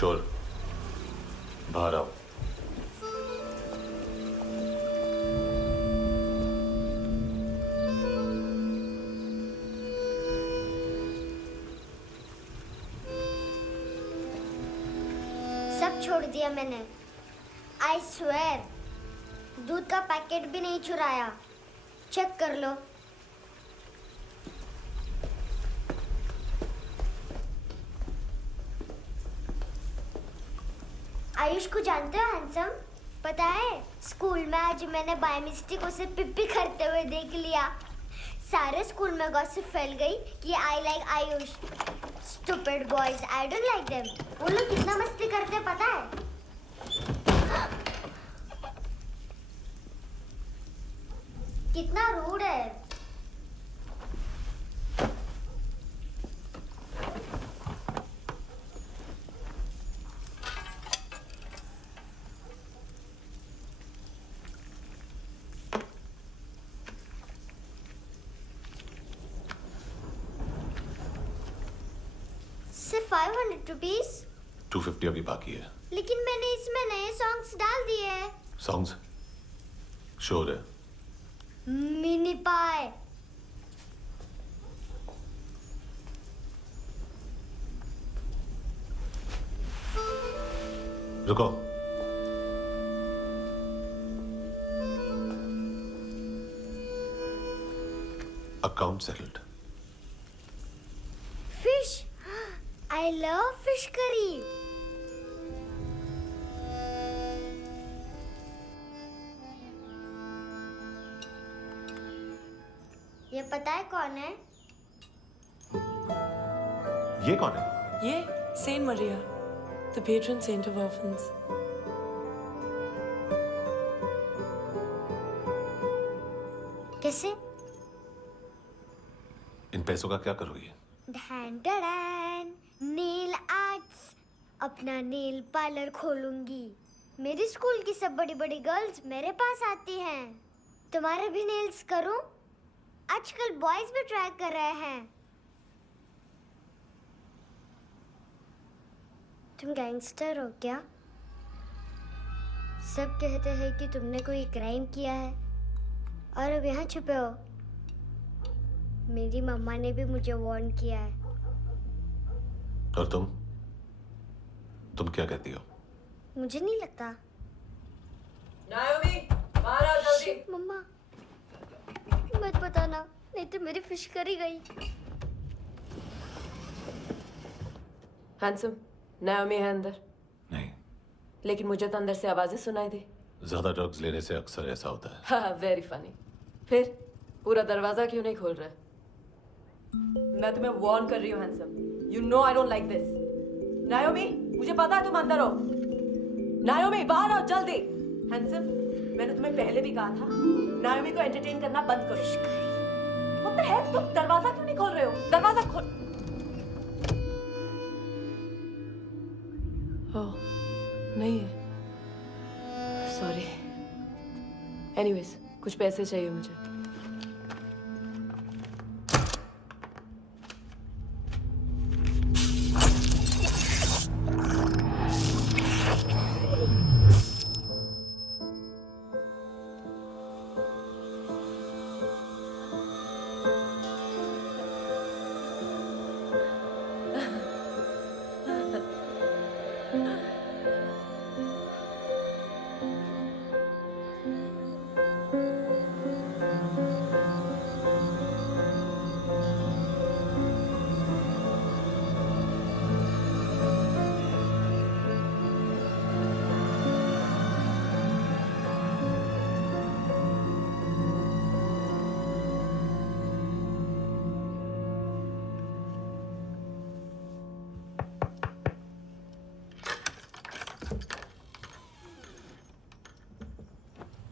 चोर, बाहर आओ। सब छोड़ दिया मैंने। आई स्वेयर, दूध का पैकेट भी नहीं चुराया। चेक कर लो। आयुष को जानते हो हैंडसम? पता है, स्कूल में आज मैंने बाय मिस्टेक उसे पिप्पी करते हुए देख लिया। सारे स्कूल में गॉसिप फैल गई कि I like Ayush. Stupid boys, I don't like them. वो लोग कितना मस्ती करते हैं पता है? कितना रूड है। सिर्फ 500 रुपीज? 250 अभी बाकी है। लेकिन मैंने इसमें नए सॉन्ग्स डाल दिए हैं। सॉन्ग्स? शोर है। मिनी पाई। रुको। Account settled. Fish, I love fish curry. ये पता है कौन है? ये कौन है? ये saint Maria, the patron saint of orphans. कैसे? इन पैसों का क्या करोगी? ढैन ढैन, नेल आर्ट्स। अपना नेल पार्लर खोलूंगी। मेरी स्कूल की सब बड़ी बड़ी गर्ल्स मेरे पास आती हैं। तुम्हारे भी नेल्स करूं? आजकल बॉयज भी ट्राई कर रहे हैं। तुम गैंगस्टर हो क्या? सब कहते हैं कि तुमने कोई क्राइम किया है और अब यहाँ छुपे हो। मेरी मम्मा ने भी मुझे वार्न किया है। और तुम क्या कहती हो? मुझे नहीं लगता। नायोमी, बाहर आओ जल्दी। शिट, मम्मा मत बताना, नहीं तो मेरी फिश करी गई। हैंडसम, नायोमी है अंदर। नहीं। लेकिन मुझे तो अंदर से आवाजें सुनाई दी। ज्यादा ड्रग्स लेने से अक्सर ऐसा होता है। हाँ, वेरी फनी। फिर पूरा दरवाजा क्यों नहीं खोल रहे? मैं तुम्हें वार्न कर रही हूँ handsome. You know I don't like this. नायोमी, मुझे पता है तुम अंदर हो। नायोमी, बाहर आओ जल्दी। हैंडसम, मैंने तुम्हें पहले भी कहा था नायोमी को एंटरटेन करना बंद करो। What the heck? तुम दरवाजा क्यों नहीं खोल रहे हो? दरवाजा खोल। ओह, नहीं है। सॉरी। एनीवेज, कुछ पैसे चाहिए मुझे।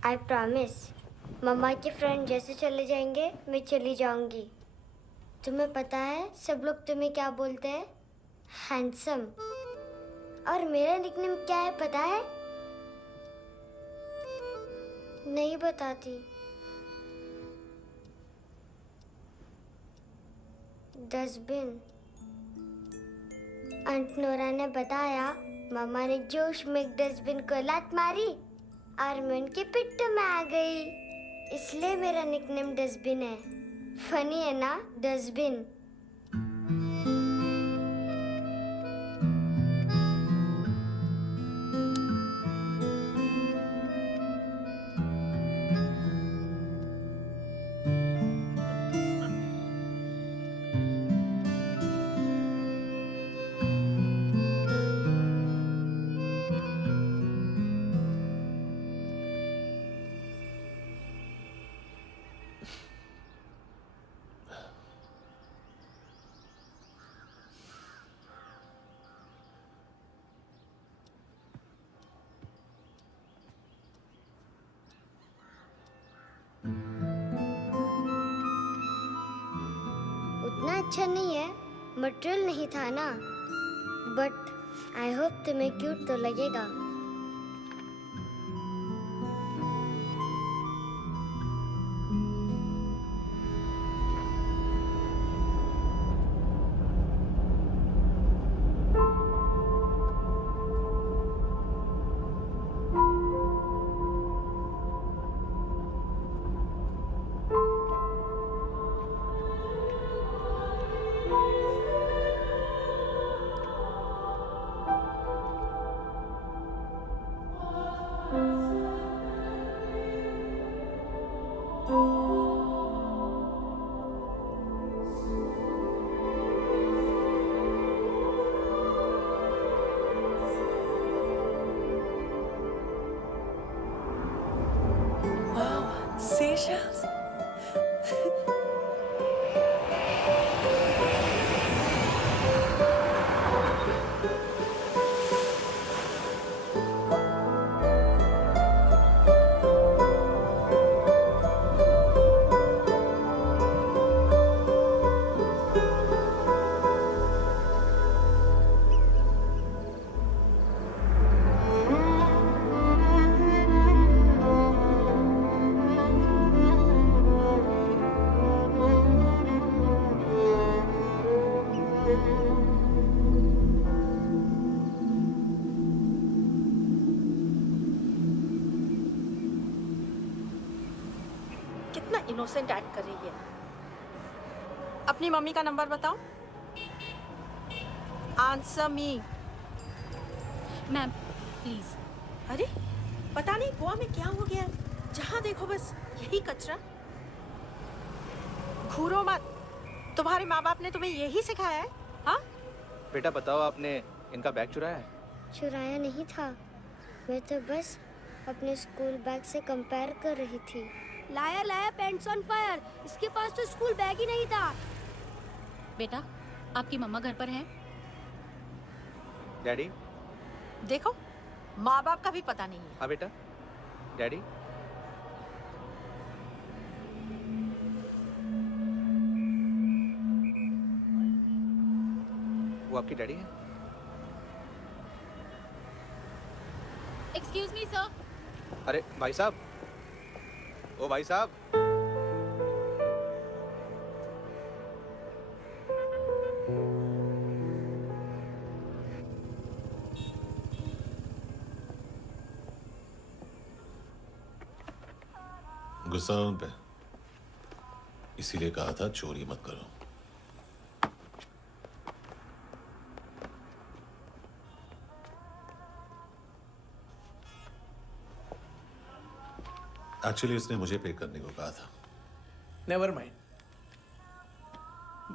आई प्रॉमिस, मम्मा के फ्रेंड जैसे चले जाएंगे मैं चली जाऊंगी। तुम्हें पता है सब लोग तुम्हें क्या बोलते हैं? हैंडसम। और मेरा निकनेम क्या है पता है? नहीं बताती। डस्टबिन। आंट नोरा ने बताया मामा ने जोश में एक डस्टबिन को लात मारी और मैं उनके पिट्ठू में आ गई। इसलिए मेरा निकनेम डस्टबिन है। फनी है ना, डस्टबिन। उतना अच्छा नहीं है, मटेरियल नहीं था ना, बट आई होप तुम्हें क्यूट तो लगेगा। Seashells? कितना इनोसेंट एक्ट कर रही है। अपनी मम्मी का नंबर बताओ। Answer me. Ma'am please. अरे पता नहीं गोवा में क्या हो गया, जहाँ देखो बस यही कचरा। घूरो मत, तुम्हारे माँ बाप ने तुम्हें यही सिखाया है? हाँ बेटा बताओ, आपने इनका बैग चुराया है? चुराया नहीं था, मैं तो बस अपने स्कूल बैग से कंपेयर कर रही थी। लाया लाया पैंट्स ऑन फायर, इसके पास तो स्कूल बैग ही नहीं था। बेटा आपकी मम्मा घर पर हैं? डैडी? देखो, माँ बाप का भी पता नहीं है। हाँ बेटा। डैडी? वो आपकी डैडी है? Excuse me sir. अरे भाई साहब, ओ भाई साहब। गुस्सा उन पे, इसीलिए कहा था चोरी मत करो। एक्चुअली उसने मुझे पे करने को कहा था। नेवर माइंड,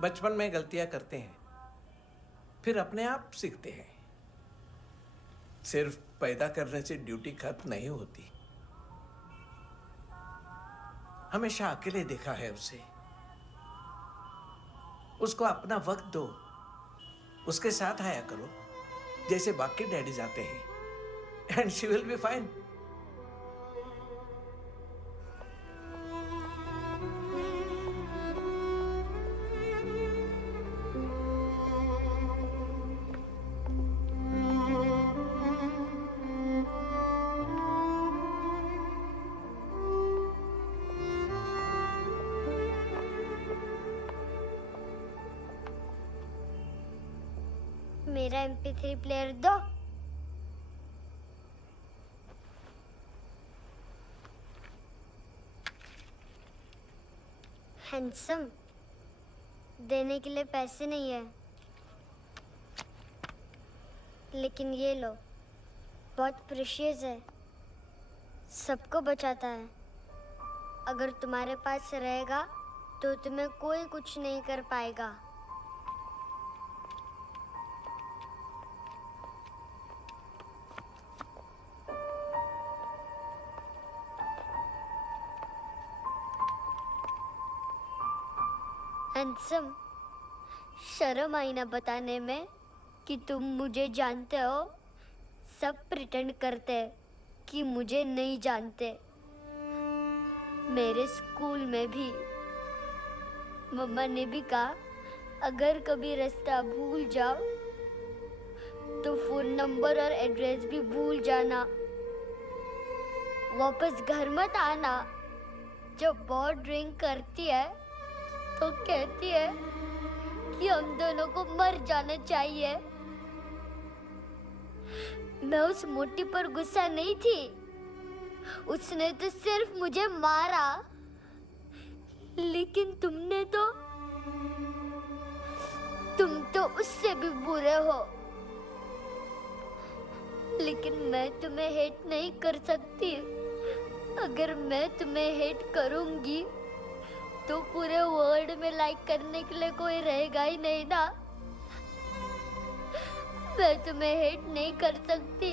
बचपन में गलतियां करते हैं, फिर अपने आप सीखते हैं। सिर्फ पैदा करने से ड्यूटी खत्म नहीं होती। हमेशा अकेले देखा है उसे। उसको अपना वक्त दो, उसके साथ आया करो जैसे बाकी डैडीज आते हैं, and she will be fine. मेरा MP3 प्लेयर दो। हैंडसम, देने के लिए पैसे नहीं है, लेकिन ये लो, बहुत प्रेशियस है, सबको बचाता है। अगर तुम्हारे पास रहेगा तो तुम्हें कोई कुछ नहीं कर पाएगा। हैंडसम, शर्म आई ना बताने में कि तुम मुझे जानते हो। सब प्रिटेंड करते हैं कि मुझे नहीं जानते। मेरे स्कूल में भी मम्मा ने भी कहा, अगर कभी रास्ता भूल जाओ तो फोन नंबर और एड्रेस भी भूल जाना। वापस घर मत आना। जब बहुत ड्रिंक करती है तो कहती है कि हम दोनों को मर जाना चाहिए। मैं उस मोटी पर गुस्सा नहीं थी, उसने तो सिर्फ मुझे मारा। लेकिन तुम तो उससे भी बुरे हो। लेकिन मैं तुम्हें हेट नहीं कर सकती। अगर मैं तुम्हें हेट करूंगी तो पूरे वर्ल्ड में लाइक करने के लिए कोई रहेगा ही नहीं ना। मैं तुम्हें हेट नहीं कर सकती।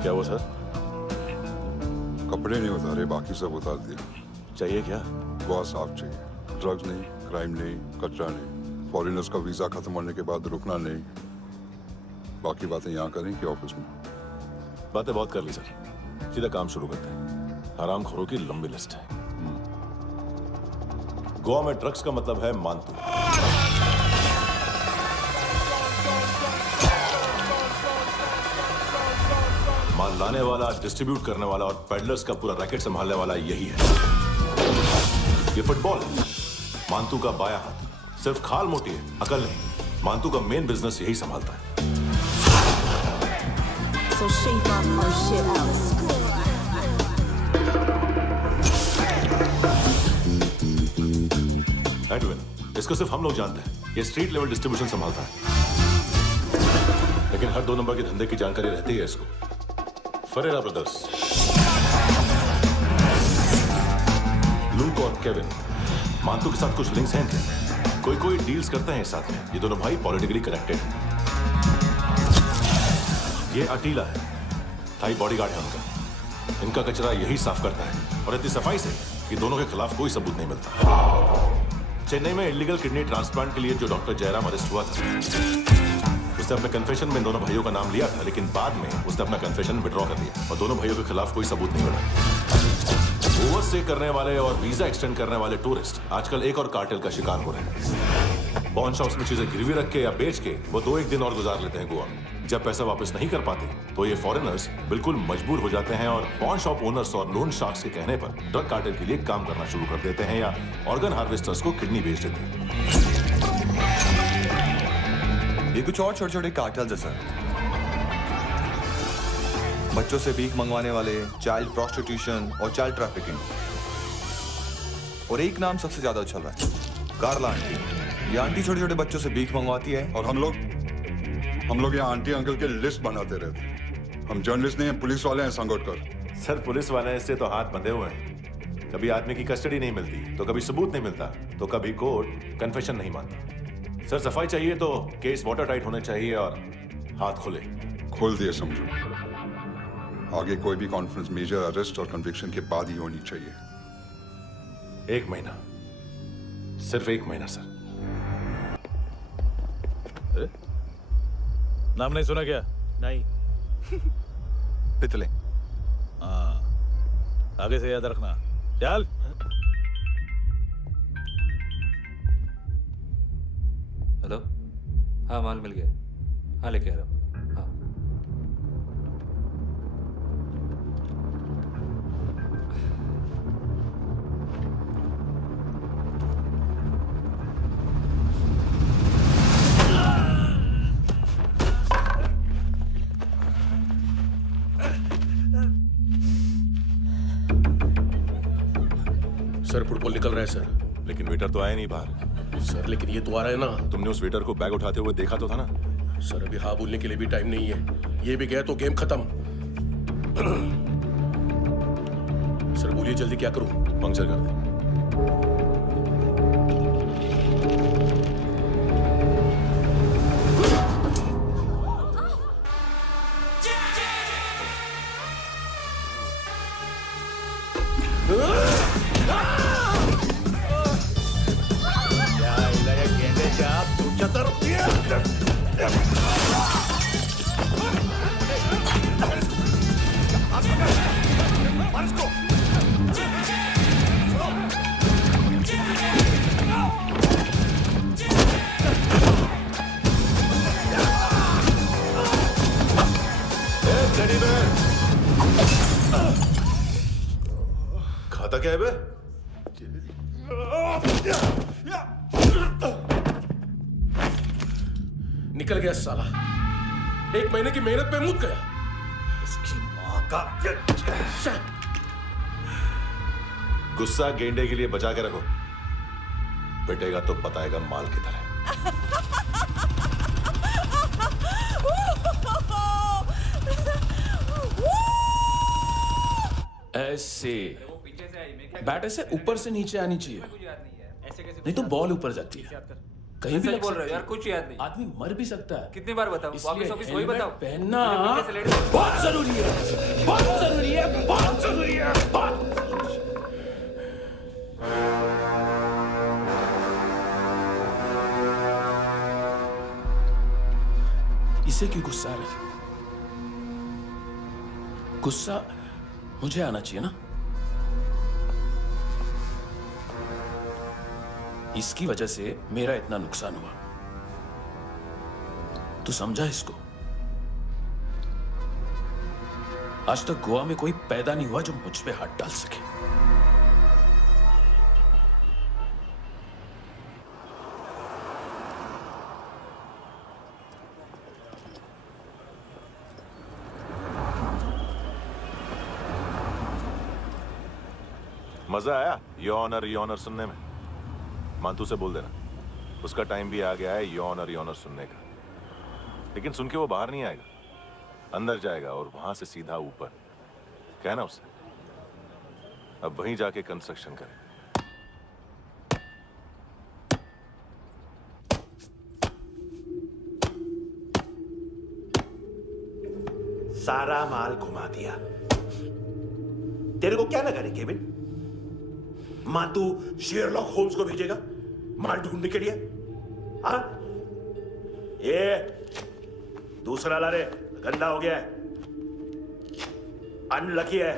क्या हुआ सर? कपड़े नहीं उतारे, बाकी सब उतार दिया। चाहिए क्या? बहुत साफ चाहिए। ड्रग्स नहीं, क्राइम नहीं, कचरा नहीं। फॉरेनर्स का वीजा खत्म होने के बाद रुकना नहीं। बाकी बातें यहाँ करें कि ऑफिस में? बातें बहुत कर ली सर, सीधा काम शुरू करते हैं। हरामखोरों की लंबी लिस्ट है। गोवा में ड्रग्स का मतलब है मानतू। माल लाने वाला, डिस्ट्रीब्यूट करने वाला और पेडलर्स का पूरा रैकेट संभालने वाला यही है। ये फुटबॉल है, मानतू का बायां हाथ। सिर्फ खाल मोटी है, अकल नहीं। मानतू का मेन बिजनेस यही संभालता है। So shape up our shit out. Edwin, इसको सिर्फ हम लोग जानते हैं। ये स्ट्रीट लेवल डिस्ट्रीब्यूशन संभालता है, लेकिन हर 2 नंबर के धंधे की जानकारी रहती है इसको। फरेरा ब्रदर्स, लूक और केविन, मानतू के साथ कुछ लिंक्स हैं क्या? कोई डील्स करते हैं साथ में। ये दोनों भाई पॉलिटिकली कनेक्टेड हैं। ये अटीला है, थाई बॉडीगार्ड है उनका। इनका कचरा यही साफ करता है और इतनी सफाई से कि दोनों के खिलाफ कोई सबूत नहीं मिलता। चेन्नई में इलीगल किडनी ट्रांसप्लांट के लिए जो डॉक्टर जयराम अरेस्ट हुआ था, उसने अपने कन्फेशन में दोनों भाइयों का नाम लिया था, लेकिन बाद में उसने अपना कन्फेशन विड्रॉ कर दिया और दोनों भाइयों के खिलाफ कोई सबूत नहीं मिला। ओवरस्टे करने वाले और वीजा एक्सटेंड करने वाले टूरिस्ट आजकल एक और कार्टेल का शिकार हो रहे हैं। पॉन शॉप्स में चीजें गिरवी रख के या बेच के वो 2-1 दिन और गुजार लेते हैं गोवा में। जब पैसा वापस नहीं कर पाते तो ये फॉरेनर्स बिल्कुल मजबूर हो जाते हैं और पॉन शॉप ओनर्स और लोन शार्क्स के कहने पर ड्रग कार्टेल के लिए काम करना शुरू कर देते हैं या ऑर्गन हार्वेस्टर्स को किडनी बेच देते हैं। ये कुछ और छोटे छोटे कार्टेल्स है सर। बच्चों से भीख मंगवाने वाले, चाइल्ड प्रोस्टिट्यूशन और चाइल्ड ट्रैफिकिंग। और एक नाम सबसे ज्यादा उछल रहा है, कार्ला आंटी। ये आंटी छोटे छोटे बच्चों से भीख मंगवाती है। और हम लोग यहाँ आंटी अंकल के लिस्ट बनाते रहते हैं। हम जर्नलिस्ट नहीं हैं, पुलिस वाले हैं संगोटकर। सर पुलिस वाले इससे तो हाथ बंधे हुए हैं। कभी आदमी की कस्टडी नहीं मिलती तो कभी सबूत नहीं मिलता तो कभी कोर्ट कन्फेशन नहीं मानता। सर सफाई चाहिए तो केस वाटर टाइट होने चाहिए और हाथ खुले। खोल दिए समझो। आगे कोई भी कॉन्फ्रेंस मेजर अरेस्ट और कन्विक्शन के बाद ही होनी चाहिए। 1 महीना, सिर्फ 1 महीना सर। नाम नहीं सुना क्या? नहीं। पितले। हाँ, आगे से याद रखना। चल। हेलो, हाँ माल मिल गया। हाँ लेके आ रहा हूँ। हाँ सर फुटबॉल निकल रहा है सर। लेकिन वेटर तो आया नहीं बाहर। सर लेकिन ये तो आ रहा है ना। तुमने उस वेटर को बैग उठाते हुए देखा तो था ना? सर अभी हाँ बोलने के लिए भी टाइम नहीं है। ये भी गया तो गेम खत्म। सर बोलिए जल्दी क्या करूं? पंक्चर कर दे। खाता क्या है बे? निकल गया साला। 1 महीने की मेहनत पे मुक गया। इसकी माँ का। गुस्सा गेंडे के लिए बचा के रखो, पिटेगा तो बताएगा माल किधर है। ऐसे बैट ऐसे ऊपर से नीचे आनी चाहिए, नहीं तो बॉल ऊपर जाती है। कहीं भी बोल रहे हो यार, कुछ याद नहीं। आदमी मर भी सकता है। कितनी बार बताऊं? वापस वही बताओ। पहनना बहुत जरूरी है, बहुत जरूरी है, बहुत जरूरी है, बहुत। इसे क्यों गुस्सा आ रहा है? गुस्सा मुझे आना चाहिए ना। इसकी वजह से मेरा इतना नुकसान हुआ। तू समझा इसको? आज तक गोवा में कोई पैदा नहीं हुआ जो मुझ पे हाथ डाल सके। मजा आया योर ऑनर सुनने में? मांतू से बोल देना उसका टाइम भी आ गया है योर ऑनर सुनने का। लेकिन सुन के वो बाहर नहीं आएगा, अंदर जाएगा और वहां से सीधा ऊपर। कहना उसे अब वहीं जाके कंस्ट्रक्शन करे। सारा माल घुमा दिया। तेरे को क्या लगा रे केविन? मां तू शेरलॉक होम्स को भेजेगा माल ढूंढने के लिए? हाँ, ये दूसरा ला रे, गंदा हो गया है, अनलकी है।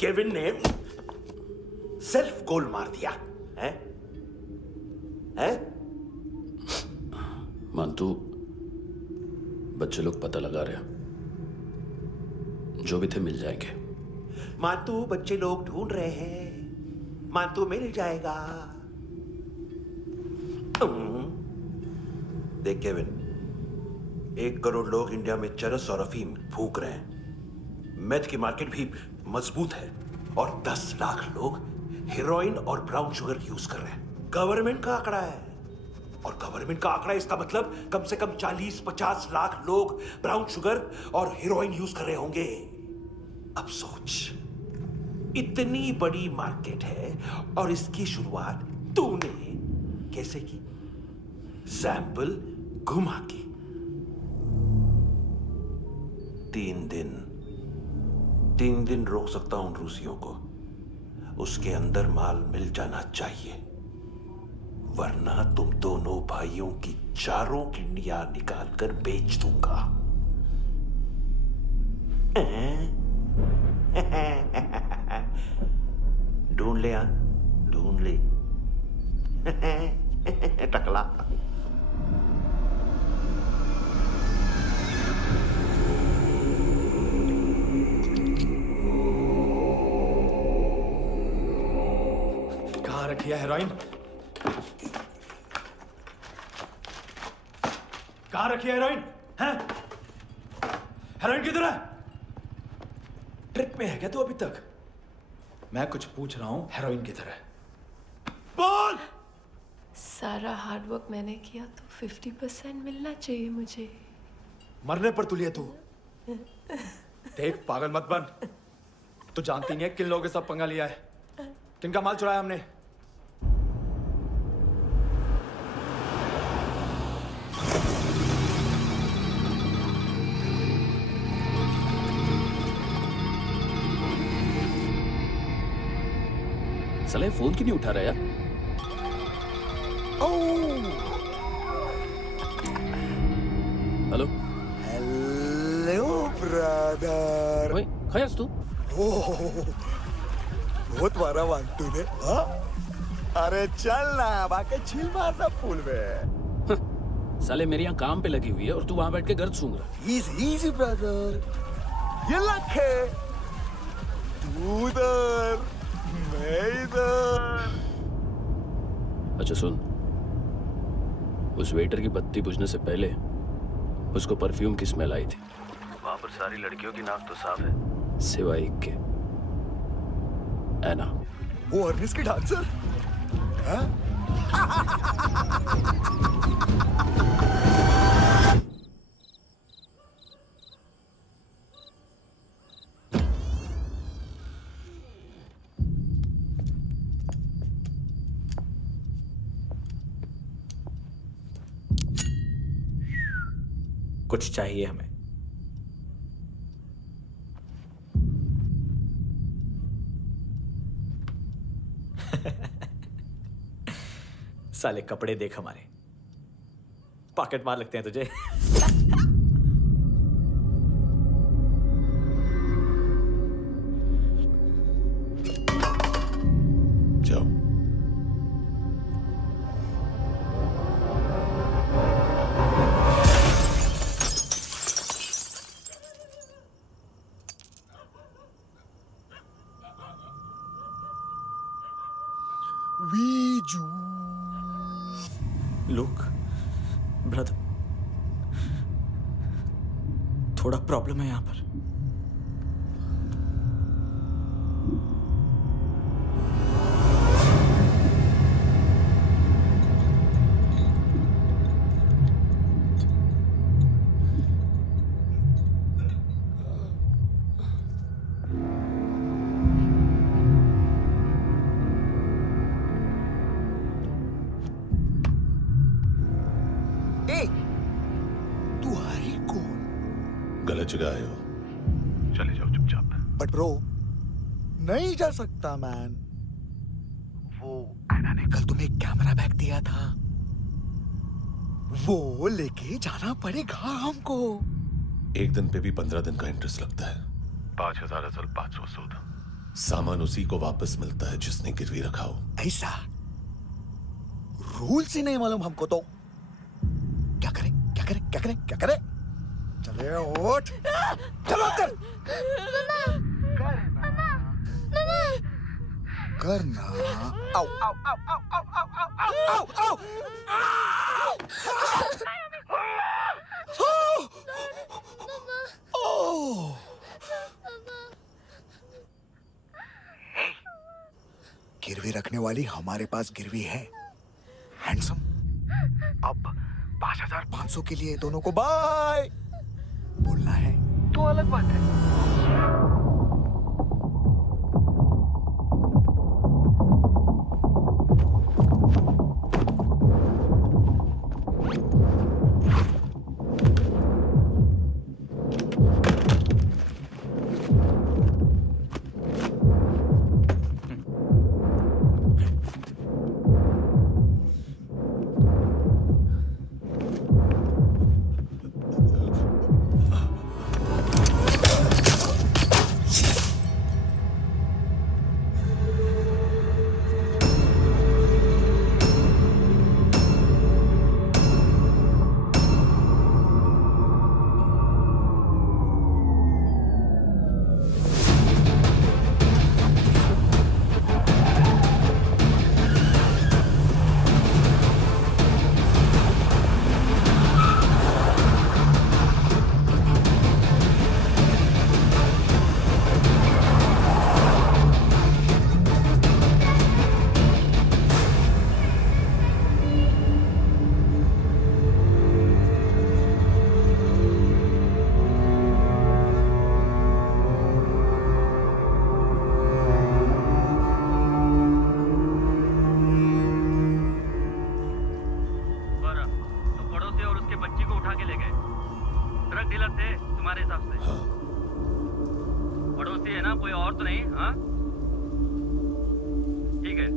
केविन ने सेल्फ गोल मार दिया है? हैं? मानतू, बच्चे लोग पता लगा रहे हैं, जो भी थे मिल जाएंगे। मानतू, बच्चे लोग ढूंढ रहे हैं, मानतू मिल जाएगा। देख केविन, 1 करोड़ लोग इंडिया में चरस और अफीम फूंक रहे हैं। मेथ की मार्केट भी मजबूत है और 10 लाख लोग हेरोइन और ब्राउन शुगर यूज कर रहे हैं। गवर्नमेंट का आंकड़ा है, और गवर्नमेंट का आंकड़ा, इसका मतलब कम से कम 40-50 लाख लोग ब्राउन शुगर और हेरोइन यूज कर रहे होंगे। अब सोच, इतनी बड़ी मार्केट है और इसकी शुरुआत तूने कैसे की? सैंपल घुमा के। 3 दिन रोक सकता हूं रूसियों को, उसके अंदर माल मिल जाना चाहिए, वरना तुम दोनों भाइयों की चारों किडनियां निकाल कर बेच दूंगा। ढूंढ ले, ढूंढ ले टकला। कहाँ रखी है हेरोइन? कहाँ रखी है हेरोइन? हैं? हेरोइन किधर है? ट्रिप में है क्या तू अभी तक? मैं कुछ पूछ रहा हूँ, हेरोइन किधर है? बोल! सारा हार्डवर्क मैंने किया तो 50% मिलना चाहिए मुझे। मरने पर तुलिए तू। देख, पागल मत बन। तू जानती नहीं है किन लोगों के साथ पंगा लिया है, किनका माल चुराया हमने। साले फोन क्यों नहीं उठा रहा यार? Hello hello brother. ओए, खयास तू? बहुत मारा वांटू ने। हाँ? अरे चल ना, बाकी चिल मारना पूल में। साले मेरी यहाँ काम पे लगी हुई है और तू वहां बैठ के गर्द सूंघ रहा। इजी ब्रदर, ये लक है। तू उधर, मैं इधर। अच्छा सुन, उस वेटर की बत्ती बुझने से पहले उसको परफ्यूम की स्मेल आई थी। वहां पर सारी लड़कियों की नाक तो साफ है, सिवाय एक के, एना। वो अर्निस की डांसर? हाँ? कुछ चाहिए हमें। साले कपड़े देख हमारे, पॉकेट मार लगते हैं तुझे। जाओ। लुक ब्रदर, थोड़ा प्रॉब्लम है यहाँ पर। जगह आए हो, चले जाओ चुपचाप। बट ब्रो नहीं जा सकता मैन। वो एना ने कल तुम्हें एक कैमरा बैग दिया था, वो लेके जाना पड़ेगा हमको। एक दिन पे भी 15 दिन का इंटरेस्ट लगता है। 5,000 असल 500 सूद। सामान उसी को वापस मिलता है जिसने गिरवी रखा हो। ऐसा रूल्स ही नहीं मालूम हमको तो। क्या करें क्या करें क्या करें क्या करें? चले उठ, चलो कर करना। आओ आओ आओ आओ आओ आओ आओ आओ आओ आओ। गिरवी रखने वाली हमारे पास गिरवी है। हैंडसम, अब 5,500 के लिए दोनों को बाय बोलना है तो अलग बात है।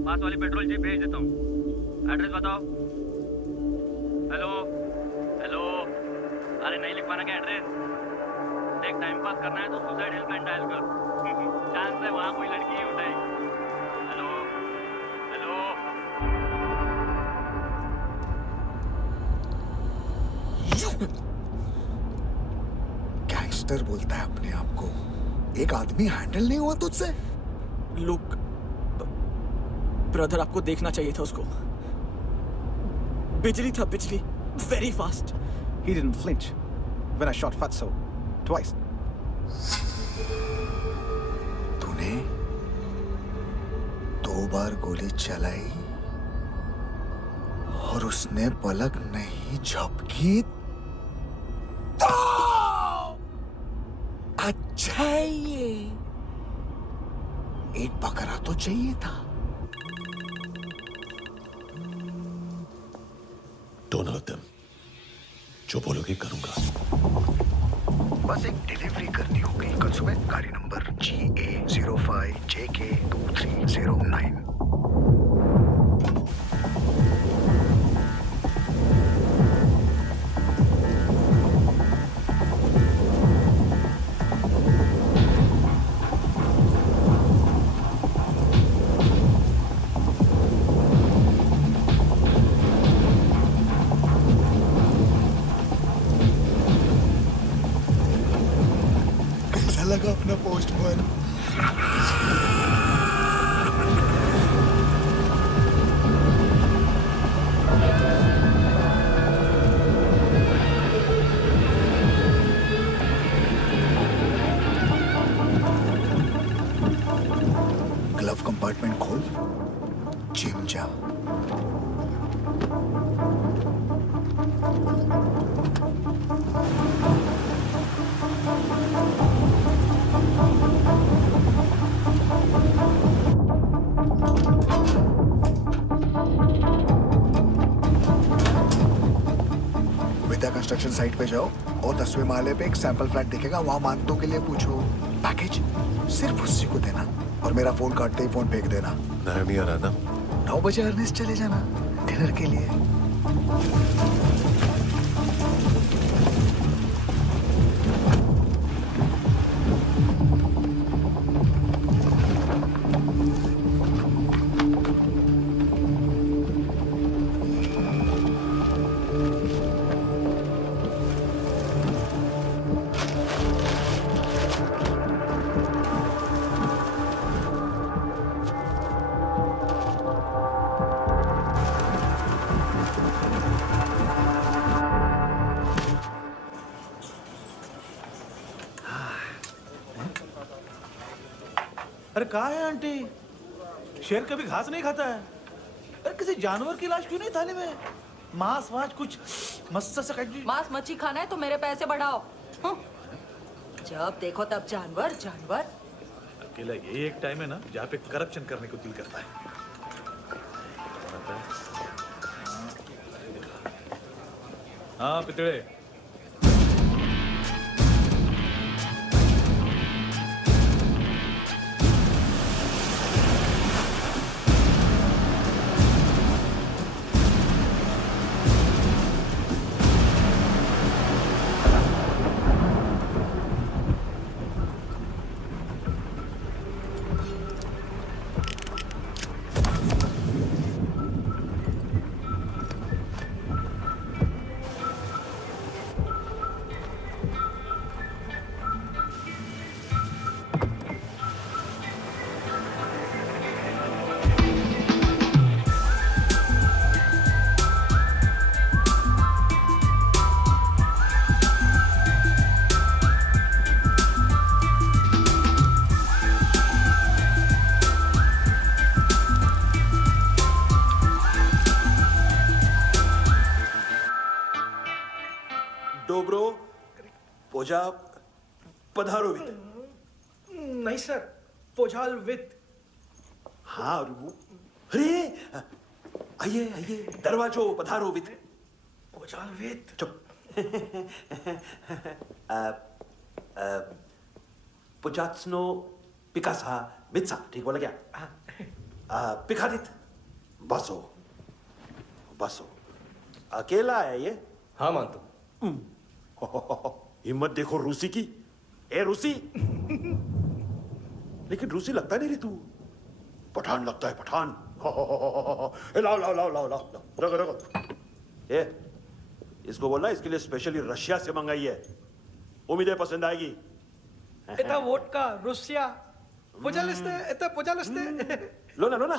पास वाली पेट्रोल जीप भेज देता हूँ। एड्रेस बताओ। हेलो हेलो, अरे नहीं लिख पाना क्या एड्रेस? देख टाइम पास करना है तो सुसाइड हेल्पलाइन डायल कर। चांस है वहाँ कोई लड़की ही उठाएगी। Hello hello. गैंगस्टर बोलता है अपने आप को। एक आदमी हैंडल नहीं हुआ तुझसे? लुक ब्रदर, आपको देखना चाहिए था उसको। बिजली था, बिजली, very fast. He didn't flinch when I shot Fatso twice. तूने 2 बार गोली चलाई और उसने पलक नहीं झपकी तो अच्छा है ये। एक बकरा तो चाहिए था। Don't hurt them. जो बोलोगे करूंगा। बस एक डिलीवरी करनी होगी कल सुबह। गाड़ी नंबर GA05JK2309। लगा अपना पोस्टमैन। ग्लव कंपार्टमेंट खोल, जिम जा। विद्या कंस्ट्रक्शन साइट पे जाओ। और 10वें माले पे एक सैंपल फ्लैट दिखेगा, वहां मानतों के लिए पूछो। पैकेज सिर्फ उसी को देना और मेरा फोन काटते ही फोन फेंक देना। नहीं आ रहा ना? 9 बजे अर्नेस्ट चले जाना डिनर के लिए। अरे कहाँ है आंटी? शेर कभी घास नहीं खाता है। अरे किसी जानवर की लाश क्यों नहीं थाली में? मांस वास कुछ मस्त से काट। मांस मच्छी खाना है तो मेरे पैसे बढ़ाओ। जब देखो तब जानवर जानवर। अकेला यही एक टाइम है ना जहाँ पे करप्शन करने को दिल करता है। हाँ पितड़े। डोब्रो पोजा पधारो वित। नहीं सर, पोजाल विथ। हाँ अरे आइए आइए, दरवाजो पधारो वित। पोजाल विथ। चुप। पुजात्सनो पिकासा मित्सा, ठीक बोला क्या? पिखादित बसो बसो। अकेला है ये? हाँ मानतो। हिम्मत देखो रूसी की। ए रूसी। लेकिन रूसी लगता नहीं रे तू, पठान लगता है पठान। लाओ लाओ लाओ लाओ लाओ, रखो रखो। ए इसको बोलना इसके लिए स्पेशली रशिया से मंगाई है, उम्मीद है पसंद आएगी। इतना वोडका रुसिया पोजालिस्ते, इतना पोजालिस्ते। लो ना लो ना।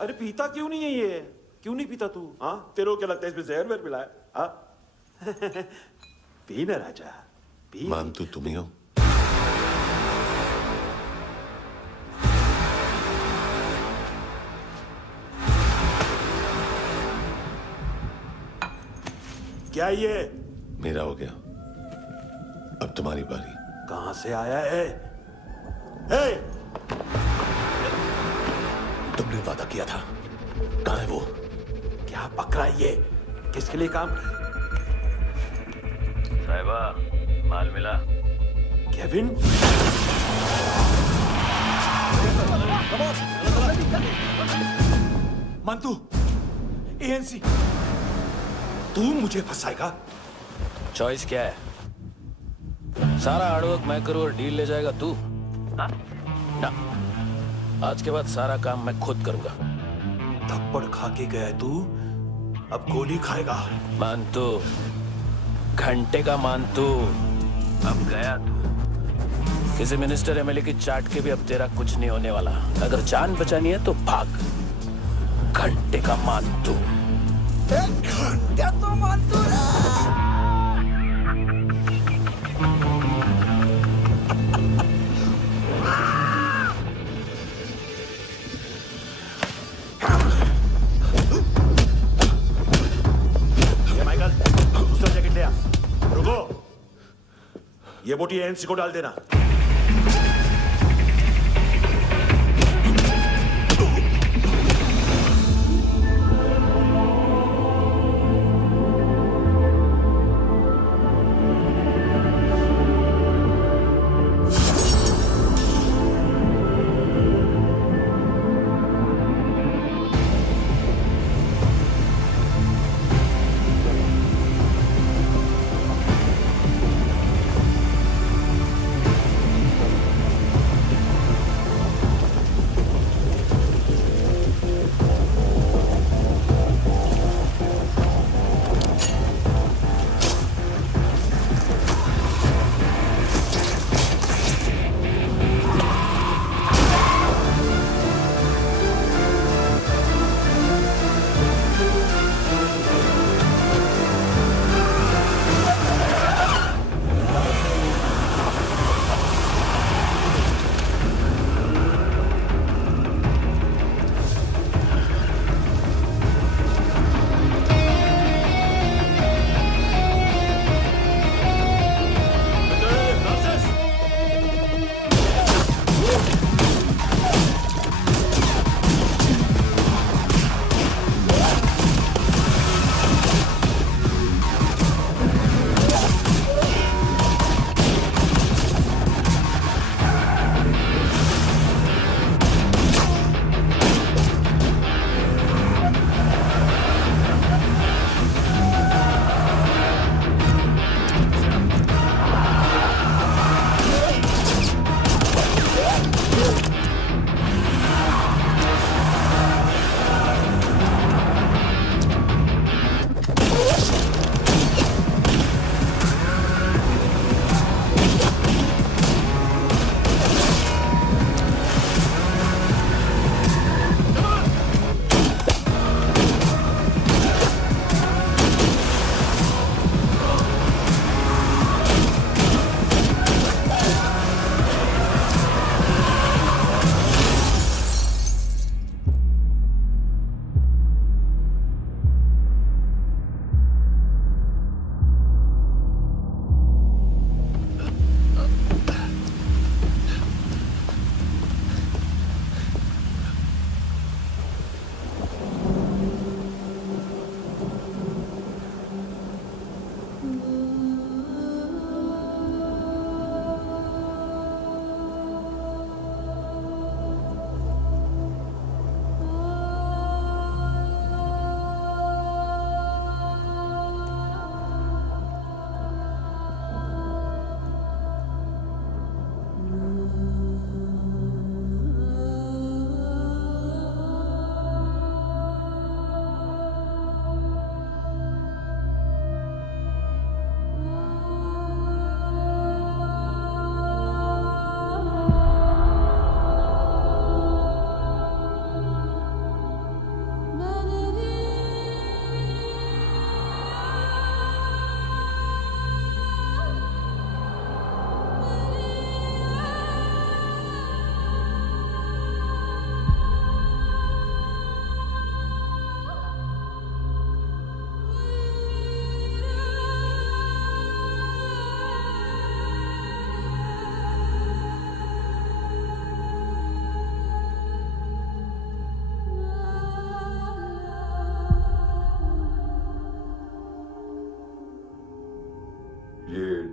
अरे पीता क्यों नहीं है ये? क्यों नहीं पीता तू? हाँ तेरे को क्या लगता है इसमें जहर वहर मिला है? हाँ पी ना राजा पी। मानतू तुम ही हो? क्या ये? मेरा हो गया, अब तुम्हारी बारी। कहां से आया है? हे! तुमने वादा किया था, कहां है वो? क्या पकड़ा ये? किसके लिए काम? साहिबा माल मिला? केविन? मंतू, एएनसी। तू मुझे फंसाएगा? चॉइस क्या है? सारा हार्डवर्क मैं करूं और डील ले जाएगा तू? ना, आज के बाद सारा काम मैं खुद करूंगा। थप्पड़ खा के गया तू, अब गोली खाएगा। मानतू, घंटे का मानतू, अब गया तू। किसी मिनिस्टर एमएलए की चाट के भी अब तेरा कुछ नहीं होने वाला। अगर जान बचानी है तो भाग। घंटे का मानतू। घंटे तो मानतू माइकल, दूसरा जैकेट ले आ। रुको, ये बोटी एएनसी को डाल देना।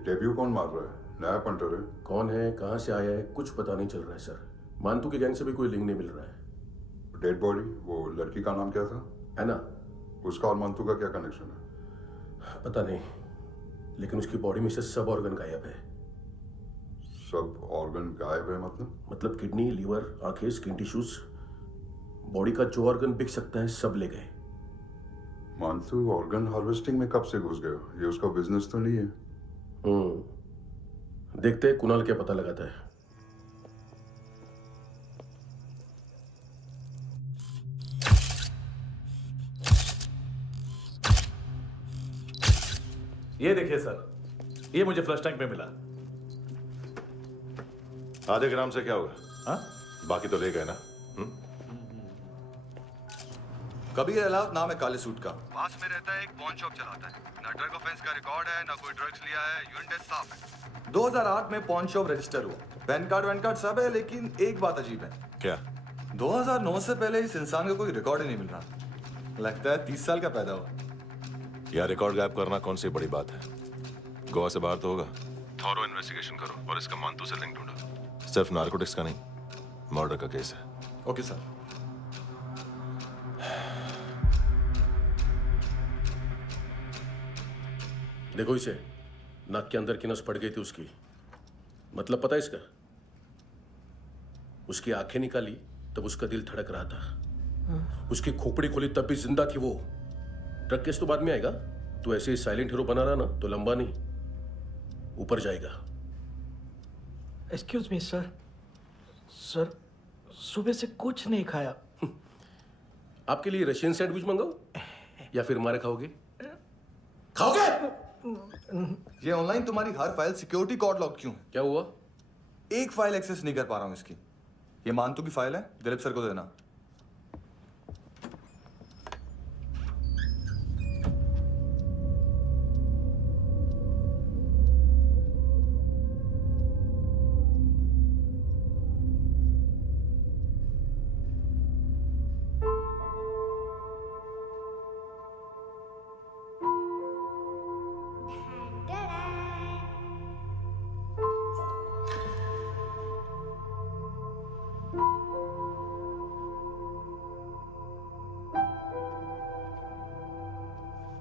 डेब्यू कौन मार रहा है? नया पंटर है। कौन है, कहाँ से आया है, कुछ पता नहीं चल रहा है सर। मानतू के गैंग से भी कोई लिंक नहीं मिल रहा है। डेड बॉडी, वो लड़की का नाम क्या था? एना। उसका और मानतू का क्या कनेक्शन है? पता नहीं, लेकिन उसकी बॉडी में से सब ऑर्गन गायब है। सब ऑर्गन गायब है मतलब किडनी, लीवर, आंखें, स्किन टिश्यूज, बॉडी का जो ऑर्गन बिक सकता है सब ले गए। मानतू ऑर्गन हार्वेस्टिंग में कब से घुस गए? ये उसका बिजनेस तो नहीं है? देखते हैं कुणाल क्या पता लगाता है। ये देखिए सर, ये मुझे फ्लश टैंक में मिला। आधे ग्राम से क्या होगा? हाँ? बाकी तो ले गए ना? कबीर अलाउद्दीन नाम है काले सूट का। पास में रहता है, एक पॉन शॉप चलाता है। ना ड्रग ऑफेंस का रिकॉर्ड है, ना कोई ड्रग्स लिया है। यूरिन टेस्ट साफ है। 2008 में पॉन शॉप रजिस्टर हुआ। पैन कार्ड सब है, लेकिन एक बात अजीब है। क्या? 2009 से पहले इस इंसान का कोई रिकॉर्ड ही नहीं मिल रहा। लगता है 30 साल का पैदा हुआ। यार रिकॉर्ड गायब करना कौन सी बड़ी बात है? गोवा से बाहर तो होगा। थॉरो इन्वेस्टिगेशन करो और इसका मानतू से लिंक ढूंढो। सिर्फ नार्कोटिक्स का नहीं, मर्डर का केस है। Okay sir. देखो इसे, नाक के अंदर की नस पड़ गई थी उसकी। मतलब पता है इसका? उसकी आंखें निकाली तब उसका दिल धड़क रहा था। उसकी खोपड़ी खोली तब भी जिंदा थी वो। ड्रग केस तो बाद में आएगा। तो ऐसे ही साइलेंट हीरो बना रहा ना तो लंबा नहीं, ऊपर जाएगा। Excuse me sir. सर, सुबह से कुछ नहीं खाया। आपके लिए रशियन सैंडविच मंगाओ या फिर हमारे खाओगे? खाओगे? ये ऑनलाइन तुम्हारी हर फाइल सिक्योरिटी कोड लॉक क्यों? क्या हुआ? एक फाइल एक्सेस नहीं कर पा रहा हूं इसकी। ये मानतू की फाइल है, दिलीप सर को देना।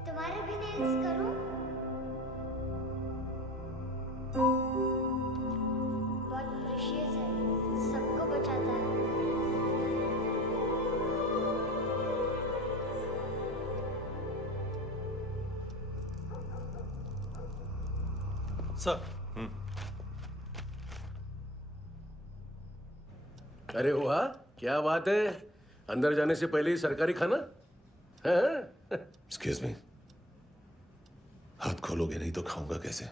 तुम्हारे भी नेल्स करूं? बहुत प्रेशियस है, सबको बचाता है। सर। अरे वाह, क्या बात है। अंदर जाने से पहले ही सरकारी खाना। एक्सक्यूज मी, हाथ खोलोगे नहीं तो खाऊंगा कैसे?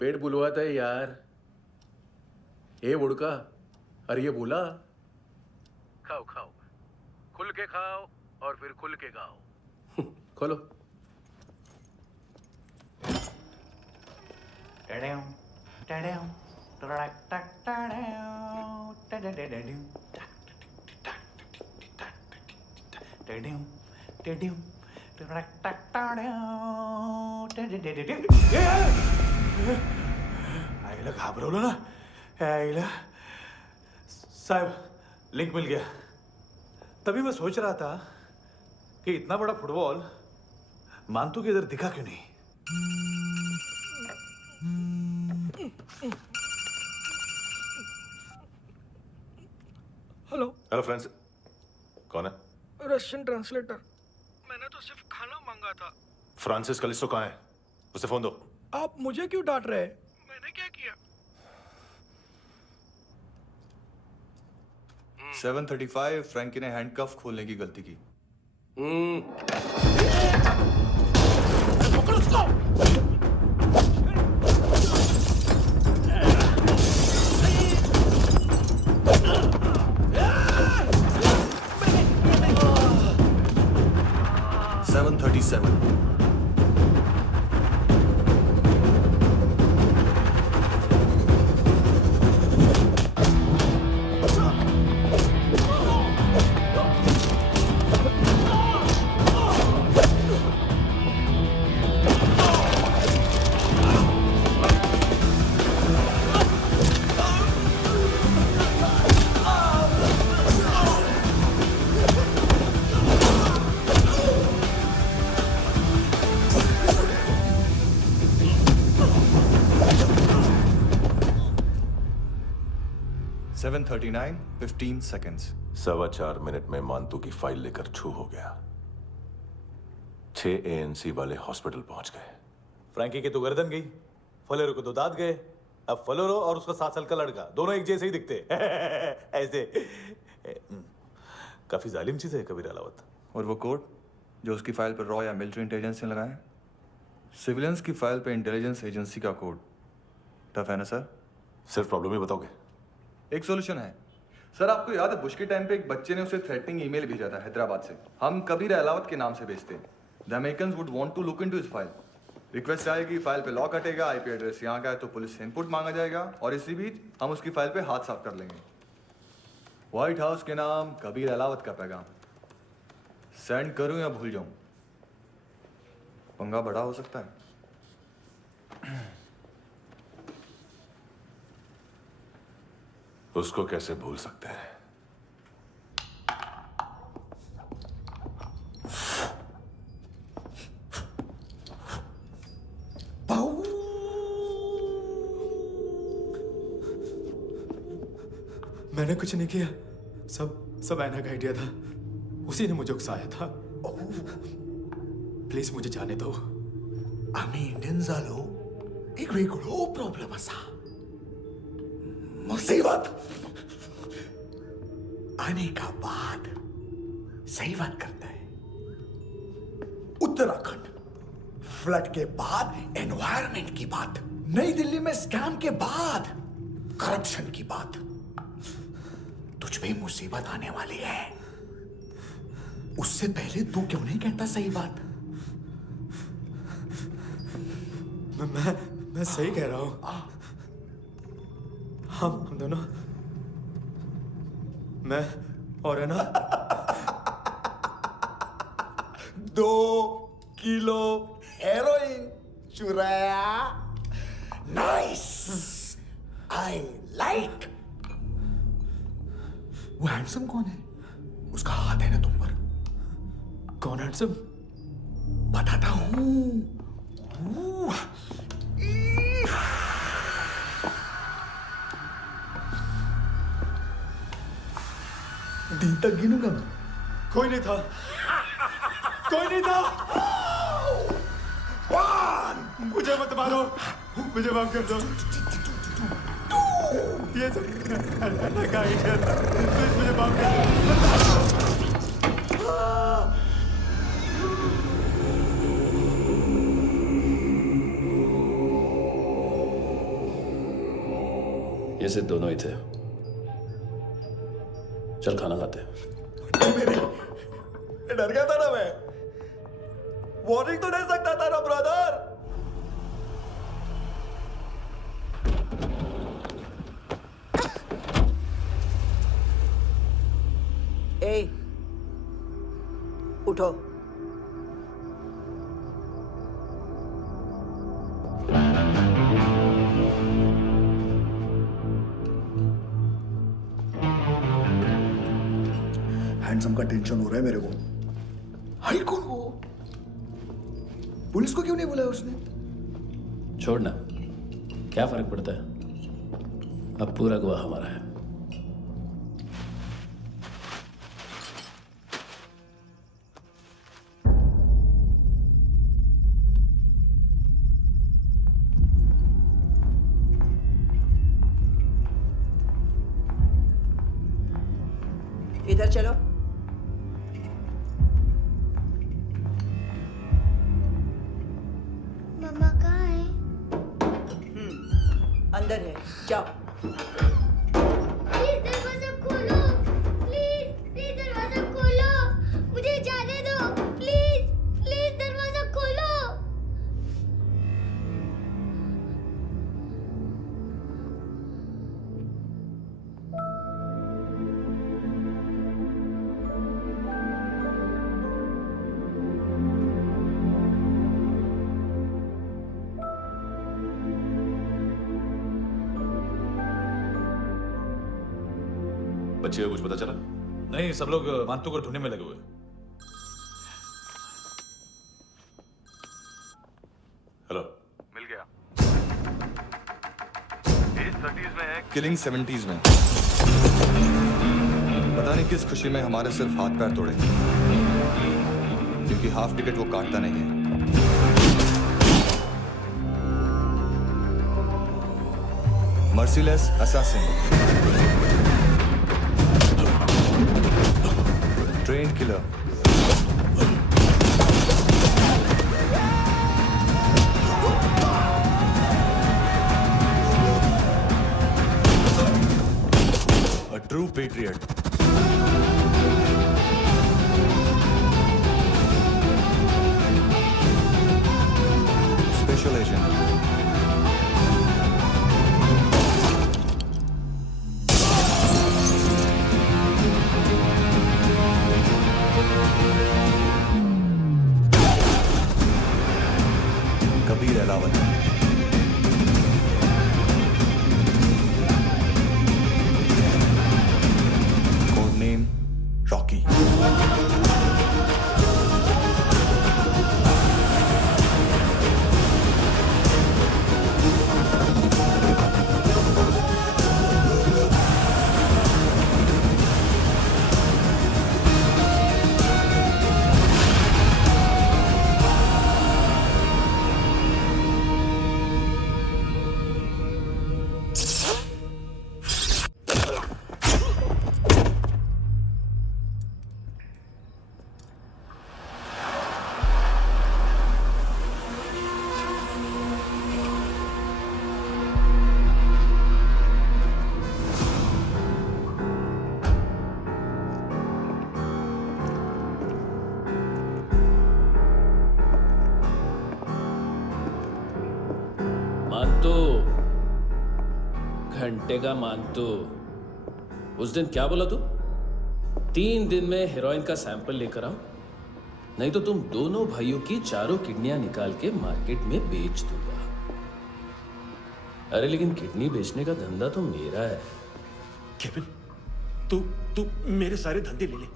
पेट बुलवाता है यार। ये बुड़का, अरे ये बोला। खाओ खाओ, खुल के खाओ और फिर खुल के खाओ। खोलो। आईला घाबरवलं ना। आईला साहब, लिंक मिल गया। तभी मैं सोच रहा था कि इतना बड़ा फुटबॉल मानतू के इधर दिखा क्यों नहीं। हेलो। हेलो फ्रेंड्स, कौन है? Russian translator. मैंने तो सिर्फ खाना मांगा था। फ्रांसिस कलिस्टो कहाँ है? उसे फोन दो। आप मुझे क्यों डांट रहे हैं? मैंने क्या किया? 735 फ्रैंकी ने हैंडकफ खोलने की गलती की। पकड़ो उसको। 737। 7:39, 15 seconds. 4.25 मिनट में मानतू की फाइल लेकर छू हो गया। 6 ANC वाले हॉस्पिटल पहुंच गए। फ्रैंकी की तो गर्दन गई, फलेरो को तो दांत गए। अब फलेरो और उसका 7 साल का लड़का दोनों एक जैसे ही दिखते ऐसे। काफी जालिम चीज है कबीर अलावत। और वो कोड जो उसकी फाइल पर रॉ या मिलिट्री इंटेलिजेंस ने लगाया, सिविलियंस की फाइल पे इंटेलिजेंस एजेंसी का कोड। टफ है ना सर? सिर्फ प्रॉब्लम ही बताओगे? एक सॉल्यूशन है सर। आपको याद है बुश के टाइम पे एक बच्चे ने उसे थ्रेटनिंग ईमेल भेजा था हैदराबाद से। हम कबीर अलावत के नाम से भेजते हैं। The Americans would want to look into his file. Request आएगी, फाइल पे लॉक हटेगा, आईपी एड्रेस यहाँ का है तो पुलिस से इनपुट मांगा जाएगा और इसी बीच हम उसकी फाइल पे हाथ साफ कर लेंगे। व्हाइट हाउस के नाम कबीर अलावत का पैगाम। सेंड करूं या भूल जाऊं? पंगा बड़ा हो सकता है। उसको कैसे भूल सकते हैं? मैंने कुछ नहीं किया, सब ऐना का आइडिया था। उसी ने मुझे उकसाया था। प्लीज मुझे जाने दो। आम्ही इंडियन झालो एक वेगळो प्रॉब्लेम असा, मुसीबत आने का बाद। सही बात करता है। उत्तराखंड फ्लड के बाद एनवायरनमेंट की बात, नई दिल्ली में स्कैम के बाद करप्शन की बात। तुझ पे मुसीबत आने वाली है, उससे पहले तू क्यों नहीं कहता सही बात? मैं सही कह रहा हूं। हम दोनों, मैं और है ना 2 किलो हेरोइन चुराया। Nice, I like. वो हैंडसम कौन है? उसका हाथ है ना तुम पर? कौन हैंडसम? बताता हूं। दिन तक गिनूंगा मैं। कोई नहीं था, कोई नहीं था। मुझे मत मारो, मुझे माफ कर दो। ये सब ऐना का आइडिया था। प्लीज मुझे माफ कर दो। ये सिर्फ दोनों ही थे। चल खाना खाते। डर गया था ना मैं। वार्निंग तो दे सकता था ना ब्रदर। ए, उठो। हैंडसम का टेंशन हो रहा है मेरे को। हाई कौन वो? पुलिस को क्यों नहीं बुलाया उसने? छोड़ना, क्या फर्क पड़ता है? अब पूरा गवाह हमारा है। इधर चलो। मम्मा कहाँ है? अंदर है, जाओ। प्लीज दरवाजा खोलो, प्लीज दरवाजा खोलो, मुझे जाने दो, प्लीज दरवाजा खोलो। बच्चे को कुछ पता चला? नहीं, सब लोग मानतू को ढूंढने में लगे हुए। हेलो, मिल गया। एज 30s में है, किलिंग 70s में। पता नहीं किस खुशी में हमारे सिर्फ हाथ पैर तोड़े, क्योंकि हाफ टिकट वो काटता नहीं है। Merciless assassin, train killer, a true patriot. Special agent. Kabir Ahlawat. Code name Rocky. मानतो, घंटे का मानतो। उस दिन क्या बोला तू? 3 दिन में हेरोइन का सैंपल लेकर आओ, नहीं तो तुम दोनों भाइयों की चारों किडनियां निकाल के मार्केट में बेच दूंगा। अरे लेकिन किडनी बेचने का धंधा तो मेरा है। केविन, तू मेरे सारे धंधे ले ले,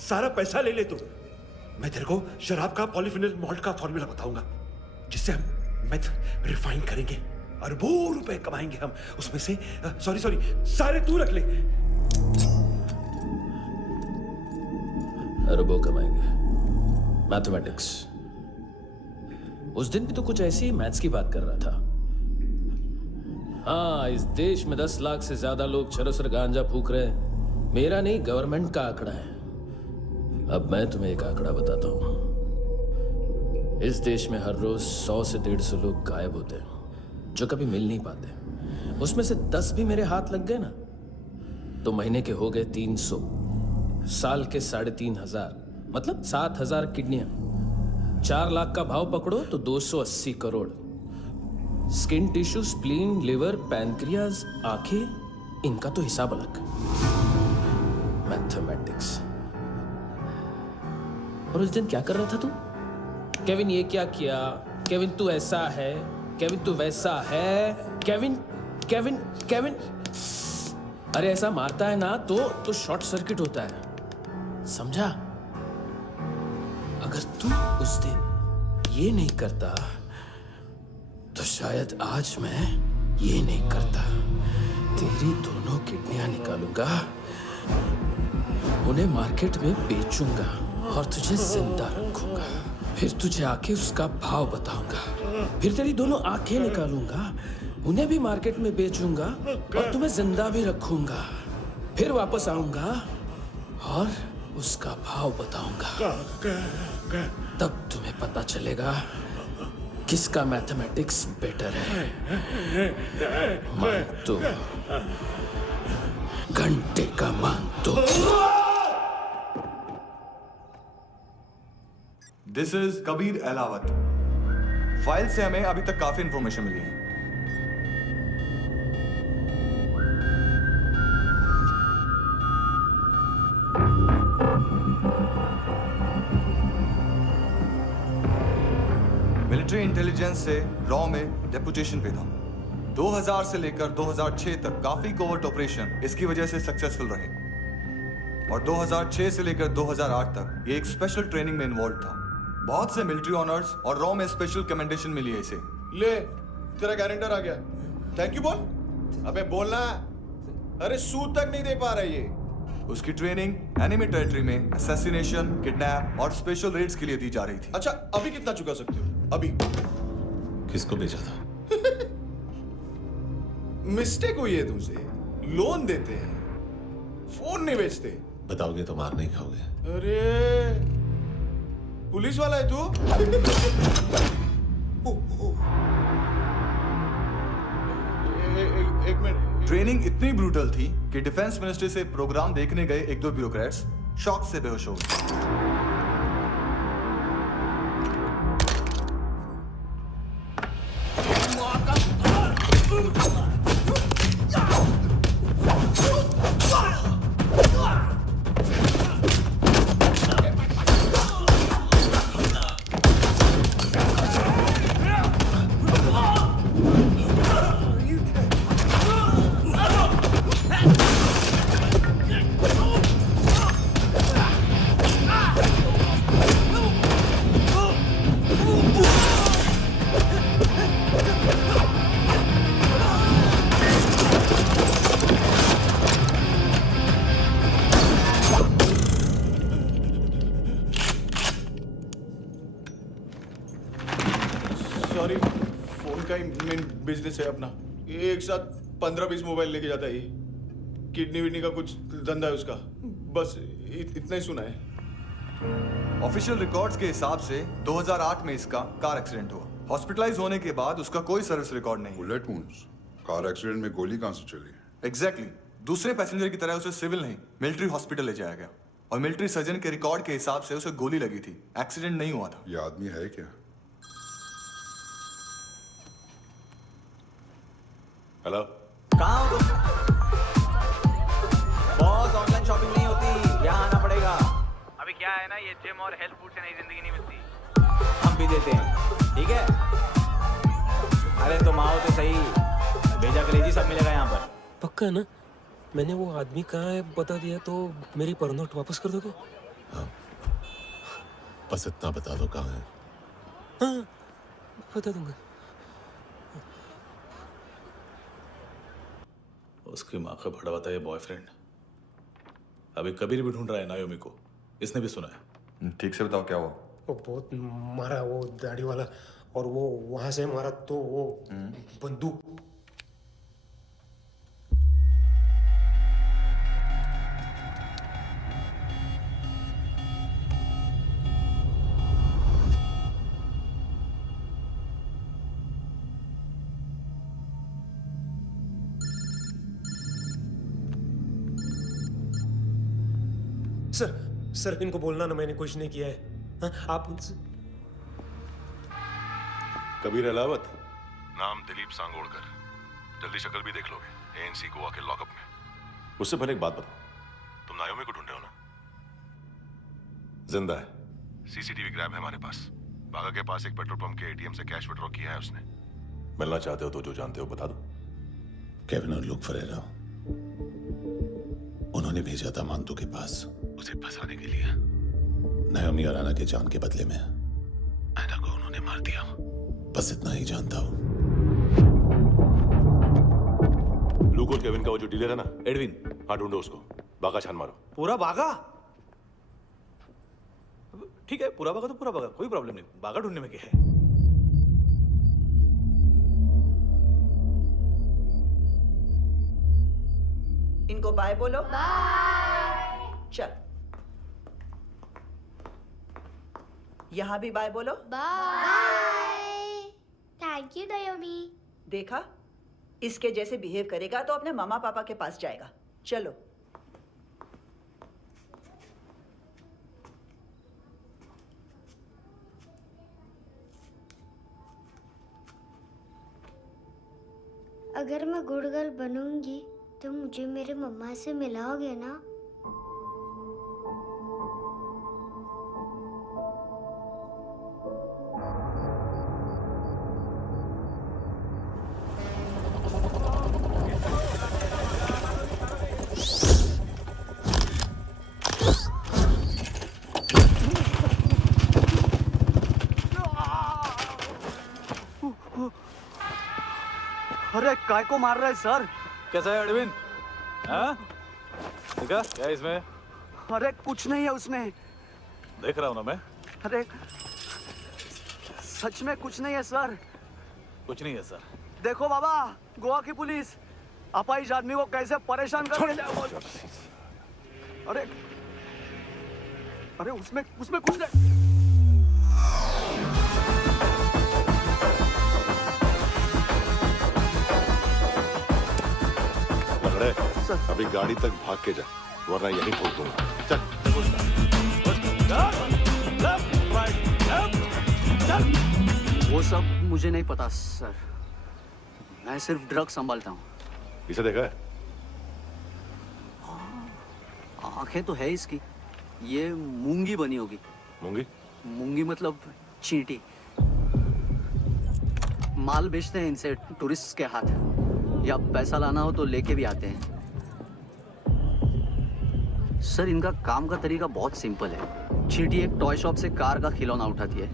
सारा पैसा ले ले तू। मैं तेरे को शराब का पॉलीफिनल मॉल्ट का फॉर्मूला बताऊंगा, जिससे हम मेथ रिफाइन करेंगे, अरबों रुपए कमाएंगे हम उसमें से। सॉरी सारे तू रख ले। अरबों कमाएंगे, मैथमेटिक्स। उस दिन भी तो कुछ ऐसी मैथ्स की बात कर रहा था। हाँ, इस देश में 10 लाख से ज्यादा लोग चरस और गांजा फूक रहे हैं। मेरा नहीं, गवर्नमेंट का आंकड़ा है। अब मैं तुम्हें एक आंकड़ा बताता हूं। इस देश में हर रोज 100 से 150 लोग गायब होते हैं, जो कभी मिल नहीं पाते। उसमें से 10 भी मेरे हाथ लग गए ना, तो महीने के हो गए 300, साल के 3500, मतलब 7000 किडनियां। 4 लाख का भाव पकड़ो तो 280 crore. Skin tissue, spleen, liver, pancreas, आंखें, इनका तो हिसाब अलग। मैथमेटिक्स। और उस दिन क्या कर रहा था तू? केविन ये क्या किया, केविन तू ऐसा है, केविन तू वैसा है, केविन। अरे ऐसा मारता है ना तो शॉर्ट सर्किट होता है, समझा? अगर तू उस दिन ये नहीं करता तो शायद आज मैं ये नहीं करता। तेरी दोनों किडनियां निकालूंगा, उन्हें मार्केट में बेचूंगा और तुझे जिंदा रखूंगा। फिर तुझे आके उसका भाव बताऊंगा। फिर तेरी दोनों आंखें निकालूंगा, उन्हें भी मार्केट में बेचूंगा और तुम्हें जिंदा भी रखूंगा। फिर वापस आऊंगा और उसका भाव बताऊंगा। तब तुम्हें पता चलेगा किसका मैथमेटिक्स बेटर है। मानतो, घंटे का मानतो। This is Kabir Ahlawat. File से हमें अभी तक काफी इंफॉर्मेशन मिली है। मिलिट्री इंटेलिजेंस से रॉ में डेपुटेशन पे था। 2000 से लेकर 2006 तक काफी कोवर्ट ऑपरेशन इसकी वजह से सक्सेसफुल रहे, और 2006 से लेकर 2008 तक ये एक स्पेशल ट्रेनिंग में इन्वॉल्व था। बहुत से मिलिट्री ऑनर्स और रॉ में स्पेशल कमेंडेशन मिली है इसे। ले, तेरा गारंटर आ गया। थैंक यू बोल। अबे बोलना। अरे सूद तक नहीं दे पा रहा ये। उसकी ट्रेनिंग एनिमी टेरिटरी में असैसिनेशन, किडनैप और स्पेशल रेड्स के लिए दी जा रही थी। अच्छा अभी कितना चुका सकते हो? अभी किसको भेजा था? मिस्टेक हुई है तुमसे। लोन देते हैं, फोन नहीं बेचते। बताओगे तो मार नहीं खाओगे। अरे पुलिस वाला है तू? एक मिनट। ट्रेनिंग इतनी ब्रूटल थी कि डिफेंस मिनिस्ट्री से प्रोग्राम देखने गए एक दो ब्यूरोक्रेट्स शॉक से बेहोश हो गए। सॉरी, फोन का ही मेन बिजनेस है अपना। एक साथ 15-20 मोबाइल लेके जाता है ये। किडनी विडनी का कुछ धंधा है उसका। बस इतना ही सुना है। ऑफिशियल रिकॉर्ड्स के हिसाब से 2008 में इसका कार एक्सीडेंट हुआ। हॉस्पिटलाइज होने के बाद उसका कोई सर्विस रिकॉर्ड नहीं। Bullet wounds. कार एक्सीडेंट में गोली कहां से चली? एग्जैक्टली। दूसरे पैसेंजर की तरह उसे सिविल नहीं, मिलिट्री हॉस्पिटल ले जाया गया और मिलिट्री सर्जन के रिकॉर्ड के हिसाब से उसे गोली लगी थी। एक्सीडेंट नहीं हुआ था। ये आदमी है क्या? हेलो, कहाँ हो तुम? बॉस, ऑनलाइन शॉपिंग नहीं होती, यहाँ आना पड़ेगा। अभी क्या है ना, ये जिम और हेल्थ फूड से नई जिंदगी नहीं मिलती। हम भी देते हैं, ठीक है? अरे तुम आओ तो सही, भेजा कलेजी सब मिलेगा यहाँ पर। पक्का ना? मैंने वो आदमी कहाँ है बता दिया तो मेरी पर नोट वापस कर दोगे? हाँ, बस इतना बता दो कहाँ है। हाँ, बता दूंगा। उसकी माँ का भड़ा हुआ ये बॉयफ्रेंड अभी कबीर भी ढूंढ रहा है नायोमी को। इसने भी सुना है। ठीक से बताओ क्या हुआ? वो बहुत मारा, वो दाढ़ी वाला, और वो वहां से मारा तो वो बंदूक। सर इनको बोलना ना मैंने कुछ नहीं किया है। हाँ, आप उनसे। कबीर अलावत। नाम दिलीप सांगोड़कर। जल्दी शक्ल भी देख लोगे एएनसी गोवा के लॉकअप में। उससे पहले एक बात बताओ, तुम नायोमी को ढूंढ रहे हो ना? जिंदा है। सीसीटीवी ग्रैब है हमारे पास। बागा के पास एक पेट्रोल पंप के एटीएम से कैश विड्रॉ किया है उसने। मिलना चाहते हो तो जो जानते हो बता दो। केविन और लुक फरेरा, उन्होंने भेजा था मांतू के पास उसे फंसाने के लिए। नायोमी और आना के जान के बदले में आना को उन्होंने मार दिया। बस इतना ही जानता हूं। लुक और केविन का वो जो डीलर है ना, एडविन, हाँ ढूंढो उसको। बागा छान मारो। पूरा बागा? ठीक है, पूरा बागा तो पूरा बागा, कोई प्रॉब्लम नहीं। बागा ढूंढने में क्या है? इनको बाय बोलो। बाय। चल, यहाँ भी बाय बोलो। बाय। Thank you नायोमी। देखा, इसके जैसे बिहेव करेगा तो अपने मामा पापा के पास जाएगा। चलो। अगर मैं गुड गर्ल बनूंगी तो मुझे मेरे मम्मा से मिलाओगे ना? अरे काय को मार रहा है सर? कैसा है अरविंद? हाँ? देखा क्या है इसमें? अरे कुछ नहीं है उसमें। देख रहा हूँ ना मैं। अरे सच में कुछ नहीं है सर। कुछ नहीं है सर। देखो बाबा, गोवा की पुलिस अपाहिज आदमी को कैसे परेशान कर रही है। अरे अरे उसमें कुछ नहीं। लंगड़े, अभी गाड़ी तक भाग के जा, वरना यहीं ठोक दूंगा। चल। वो सब मुझे नहीं पता सर। मैं सिर्फ ड्रग संभालता हूँ। इसे देखा है? आंखें तो है इसकी। ये मूंगी बनी होगी। मूंगी? मूंगी मतलब चींटी। माल बेचते हैं इनसे टूरिस्ट के हाथ, या पैसा लाना हो तो लेके भी आते हैं। सर इनका काम का तरीका बहुत सिंपल है। चींटी एक टॉय शॉप से कार का खिलौना उठाती है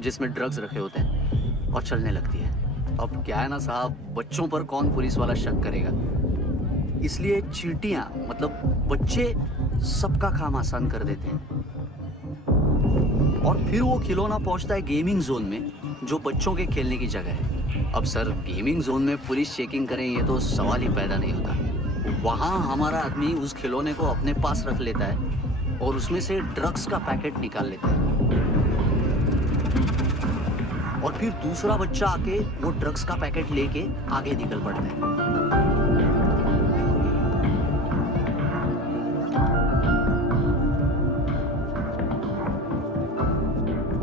जिसमें ड्रग्स रखे होते हैं और चलने लगती है। अब क्या है ना साहब, बच्चों पर कौन पुलिस वाला शक करेगा, इसलिए चींटियां मतलब बच्चे सबका काम आसान कर देते हैं। और फिर वो खिलौना पहुंचता है गेमिंग जोन में, जो बच्चों के खेलने की जगह है। अब सर गेमिंग जोन में पुलिस चेकिंग करें ये तो सवाल ही पैदा नहीं होता। वहाँ हमारा आदमी उस खिलौने को अपने पास रख लेता है और उसमें से ड्रग्स का पैकेट निकाल लेता है, और फिर दूसरा बच्चा आके वो ड्रग्स का पैकेट लेके आगे निकल पड़ता है।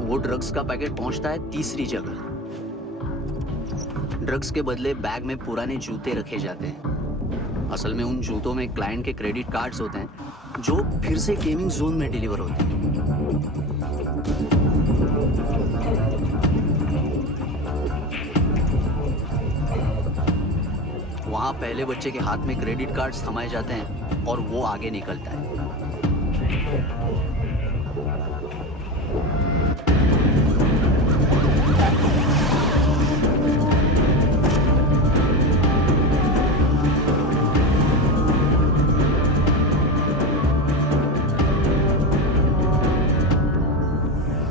वो ड्रग्स का पैकेट पहुंचता है तीसरी जगह। ड्रग्स के बदले बैग में पुराने जूते रखे जाते हैं। असल में उन जूतों में क्लाइंट के क्रेडिट कार्ड्स होते हैं जो फिर से गेमिंग जोन में डिलीवर होते हैं। वहां पहले बच्चे के हाथ में क्रेडिट कार्ड्स थमाए जाते हैं और वो आगे निकलता है।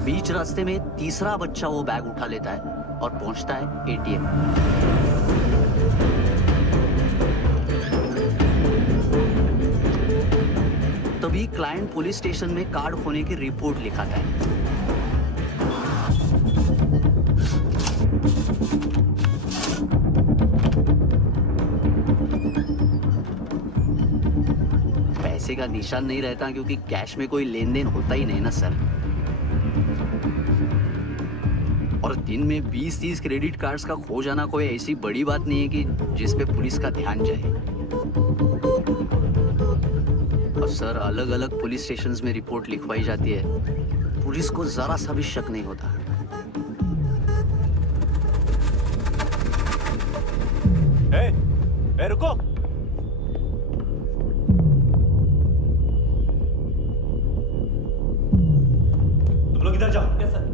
बीच रास्ते में तीसरा बच्चा वो बैग उठा लेता है और पहुंचता है एटीएम। तभी क्लाइंट पुलिस स्टेशन में कार्ड खोने की रिपोर्ट लिखाता है। पैसे का निशान नहीं रहता क्योंकि कैश में कोई लेन देन होता ही नहीं ना सर। और दिन में 20-30 क्रेडिट कार्ड्स का खो जाना कोई ऐसी बड़ी बात नहीं है कि जिस पे पुलिस का ध्यान जाए। और सर अलग अलग पुलिस स्टेशंस में रिपोर्ट लिखवाई जाती है, पुलिस को जरा सा भी शक नहीं होता। ए, रुको। तुम लोग इधर जाओ। Yes sir.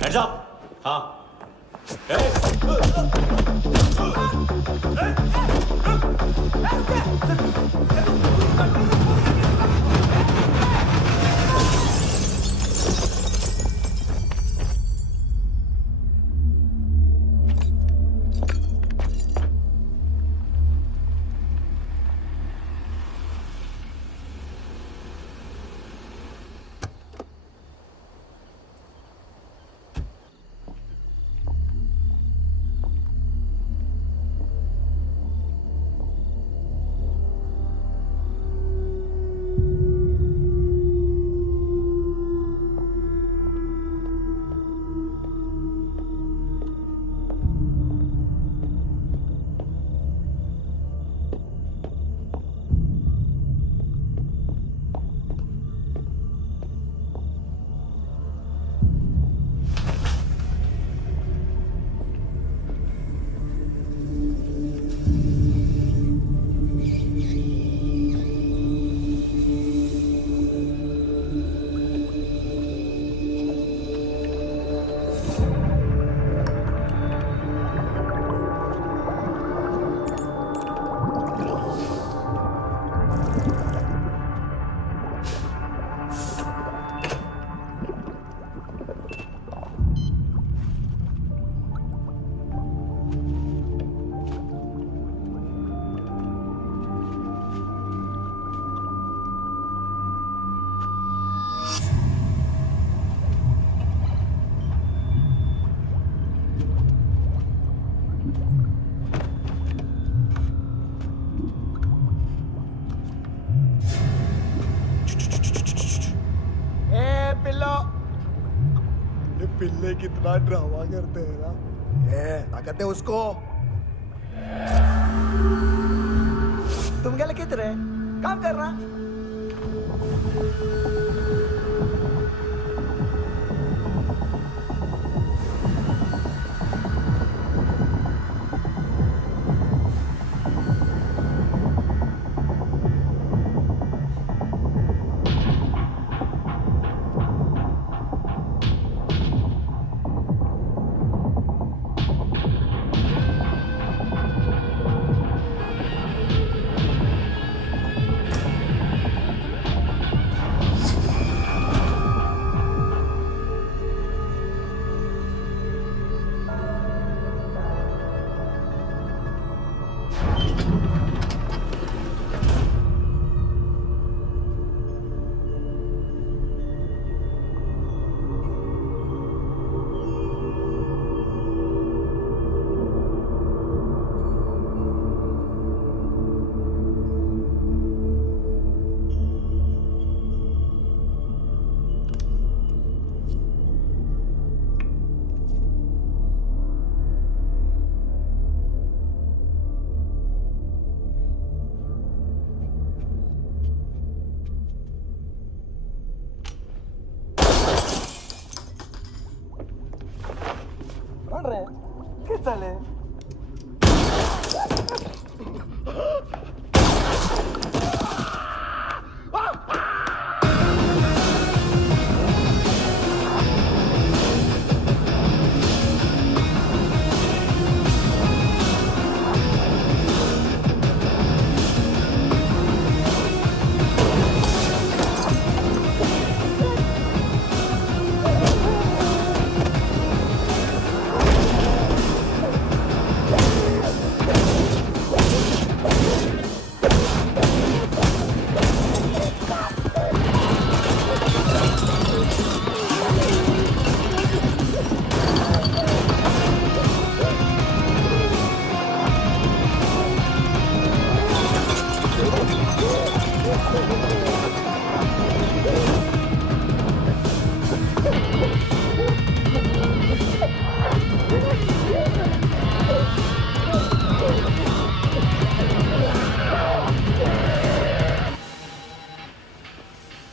Hands up! हाँ। ए पिल्लो, ये पिल्ले कितना ड्रामा करते हैं ना। ए ताकत दे उसको। तुम क्या लिखित रहे? काम कर रहा।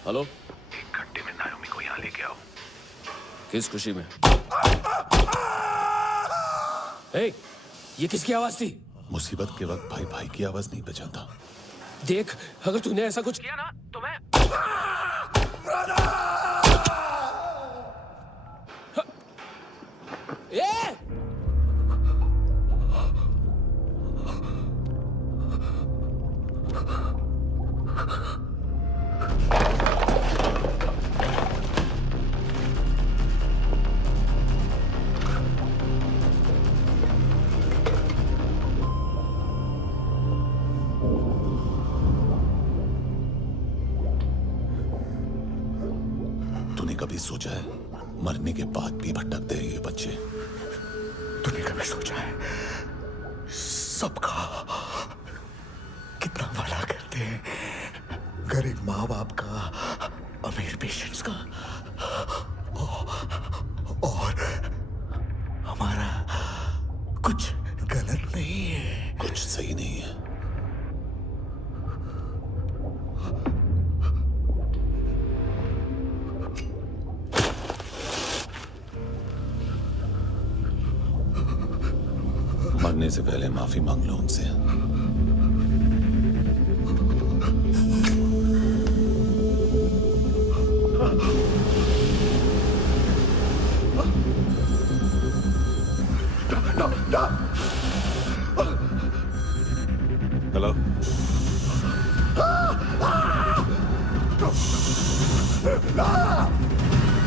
हेलो, 1 घंटे में नायोमी को यहाँ लेके आओ। किस खुशी में? ए, ये किसकी आवाज थी? मुसीबत के वक्त भाई भाई की आवाज नहीं पहचानता। देख, अगर तूने ऐसा कुछ किया ना तो मैं ए! तूने कभी सोचा है मरने के बाद भी भटकते हैं ये बच्चे? तूने कभी सोचा है सबका कितना भला करते हैं? गरीब माँ बाप का, अमीर पेशेंट्स का, और हमारा कुछ गलत नहीं है, कुछ सही नहीं है। मरने से पहले माफी मांग लो उनसे। हेलो,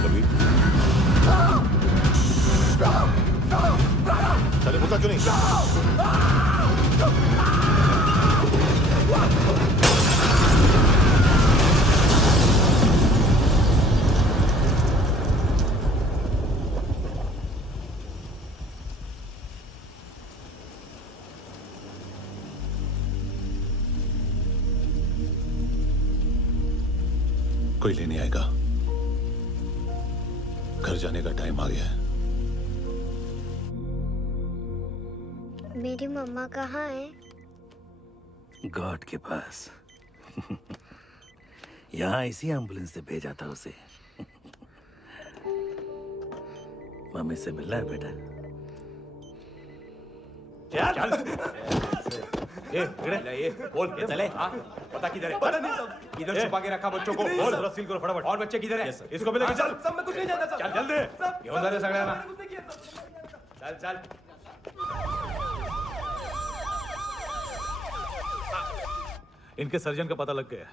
कभी चले मुद्दा क्यों नहीं? कोई लेने आएगा। घर जाने का टाइम आ गया है। मेरी मम्मा कहाँ है? गॉड के पास। यहाँ इसी एम्बुलेंस से भेजा था उसे। मम्मी से मिलना है बेटा। चल ये बोल चले हाँ पता किधर है? पता नहीं सब इधर छुपा के रखा बच्चों को। बोल पूरा सील करो फटाफट। और बच्चे किधर है? इसको भी लेके चल। सब मैं कुछ नहीं जानता। चल जल्दी घेऊन जा रे सगळ्यांना। चल चल इनके सर्जन का पता लग गया।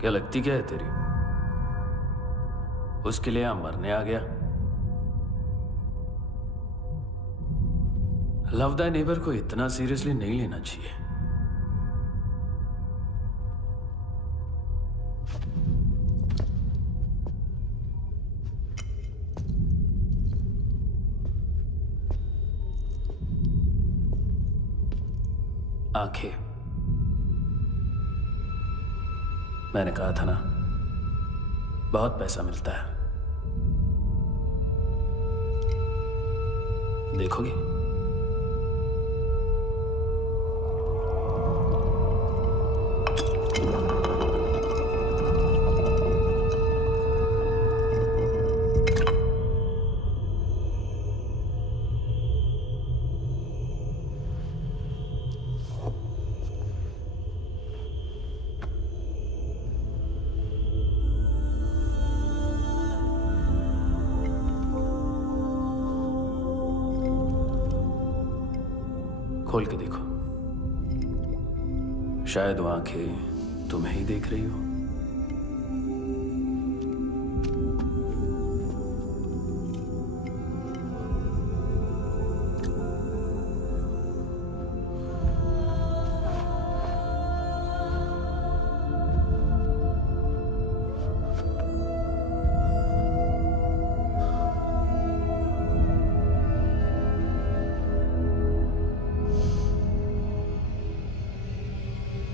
क्या लगती क्या है तेरी? उसके लिए यहां मरने आ गया? लव द नेबर को इतना सीरियसली नहीं लेना चाहिए। आंखें, मैंने कहा था ना, बहुत पैसा मिलता है। देखोगे? खोल के देखो, शायद वो आंखें तुम्हें ही देख रही हो।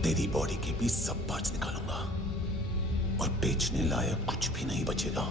तेरी बॉडी के भी सब पार्ट्स निकालूंगा और बेचने लायक कुछ भी नहीं बचेगा।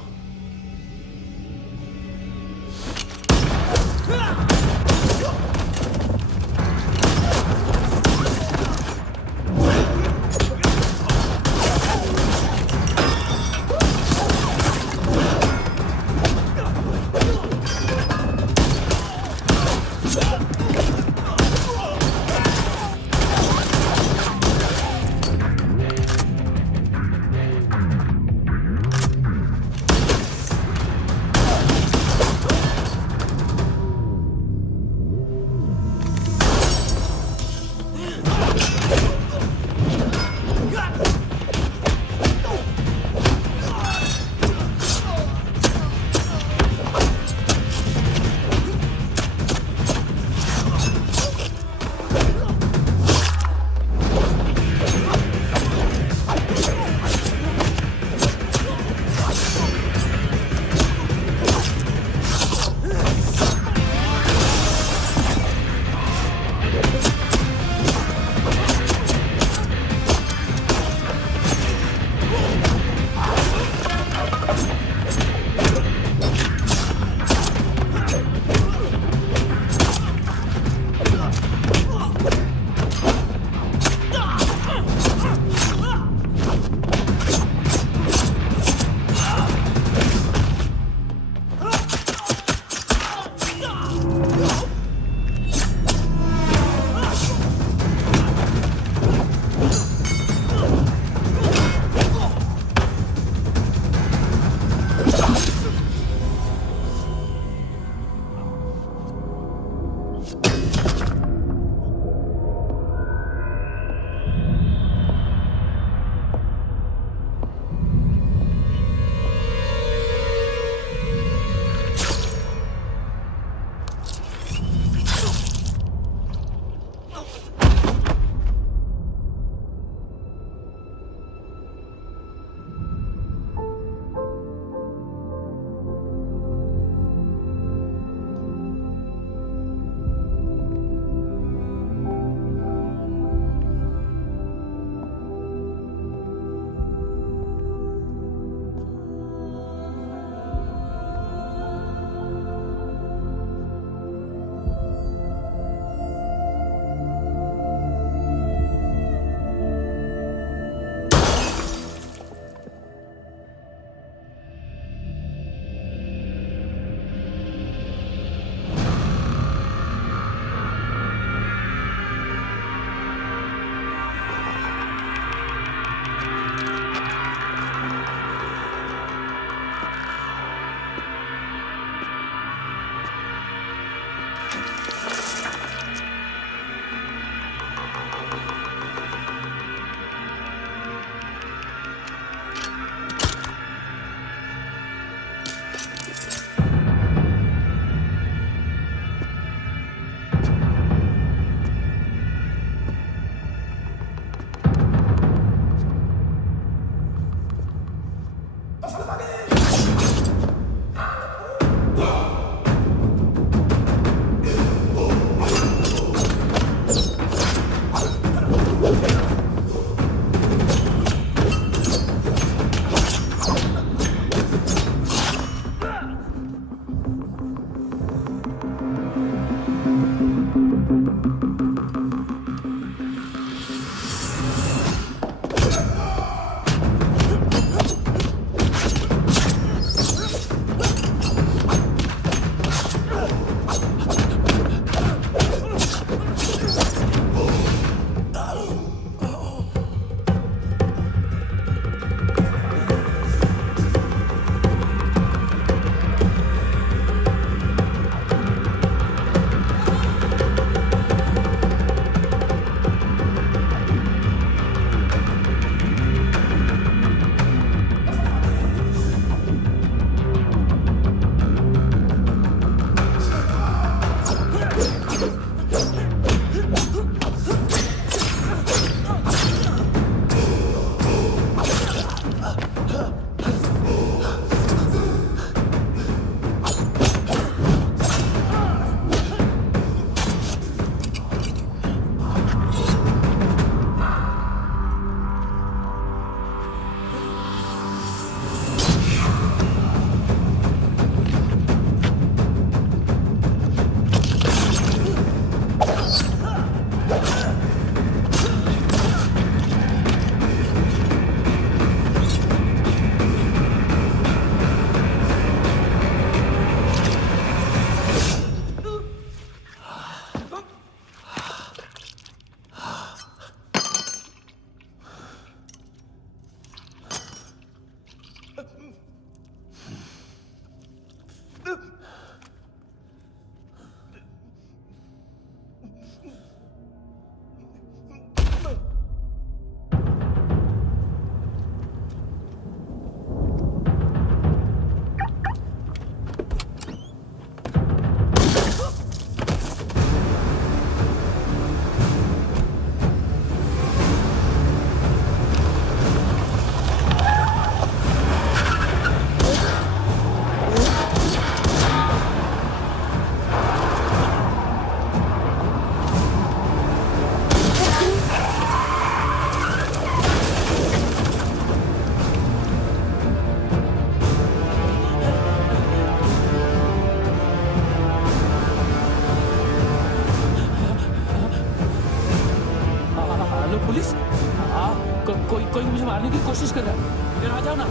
मारने की कोशिश कर रहा है। इधर आ जाओ ना।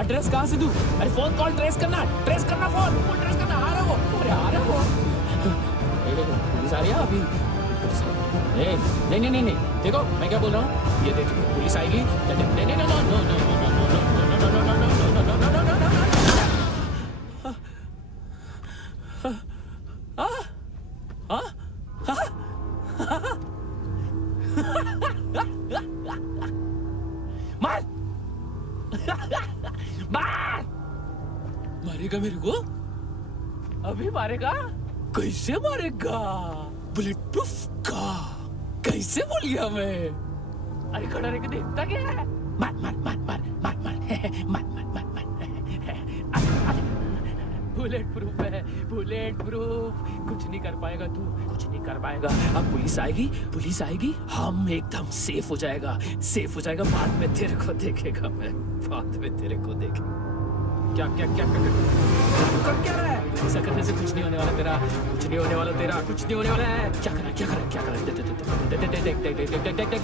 एड्रेस कहाँ से दूं? अरे फोन कॉल ट्रेस करना फोन ट्रेस करना। आ रहा वो, अरे आ रहा वो। पुलिस आ रही है अभी। नहीं देखो मैं क्या बोल रहा हूँ, ये देखो पुलिस आएगी। नहीं नो हाँ मार मार मारेगा मेरे को अभी मारेगा कैसे मारेगा बुलेट प्रूफ का कैसे बोल गया मैं अरे खड़ा रह के देखता क्या है मार मार मार मार मार मार मार मार मार मार बुलेट प्रूफ है बुलेट प्रूफ कुछ नहीं कर पाएगा तू कुछ नहीं कर पाएगा अब पुलिस आएगी हम एकदम सेफ हो जाएगा बाद में तेरे को देखेगा मैं बाद में तेरे को देखेगा क्या क्या क्या क्या कर क्या रहा है ऐसा करने से कुछ नहीं होने वाला तेरा कुछ नहीं होने वाला क्या करा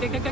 देख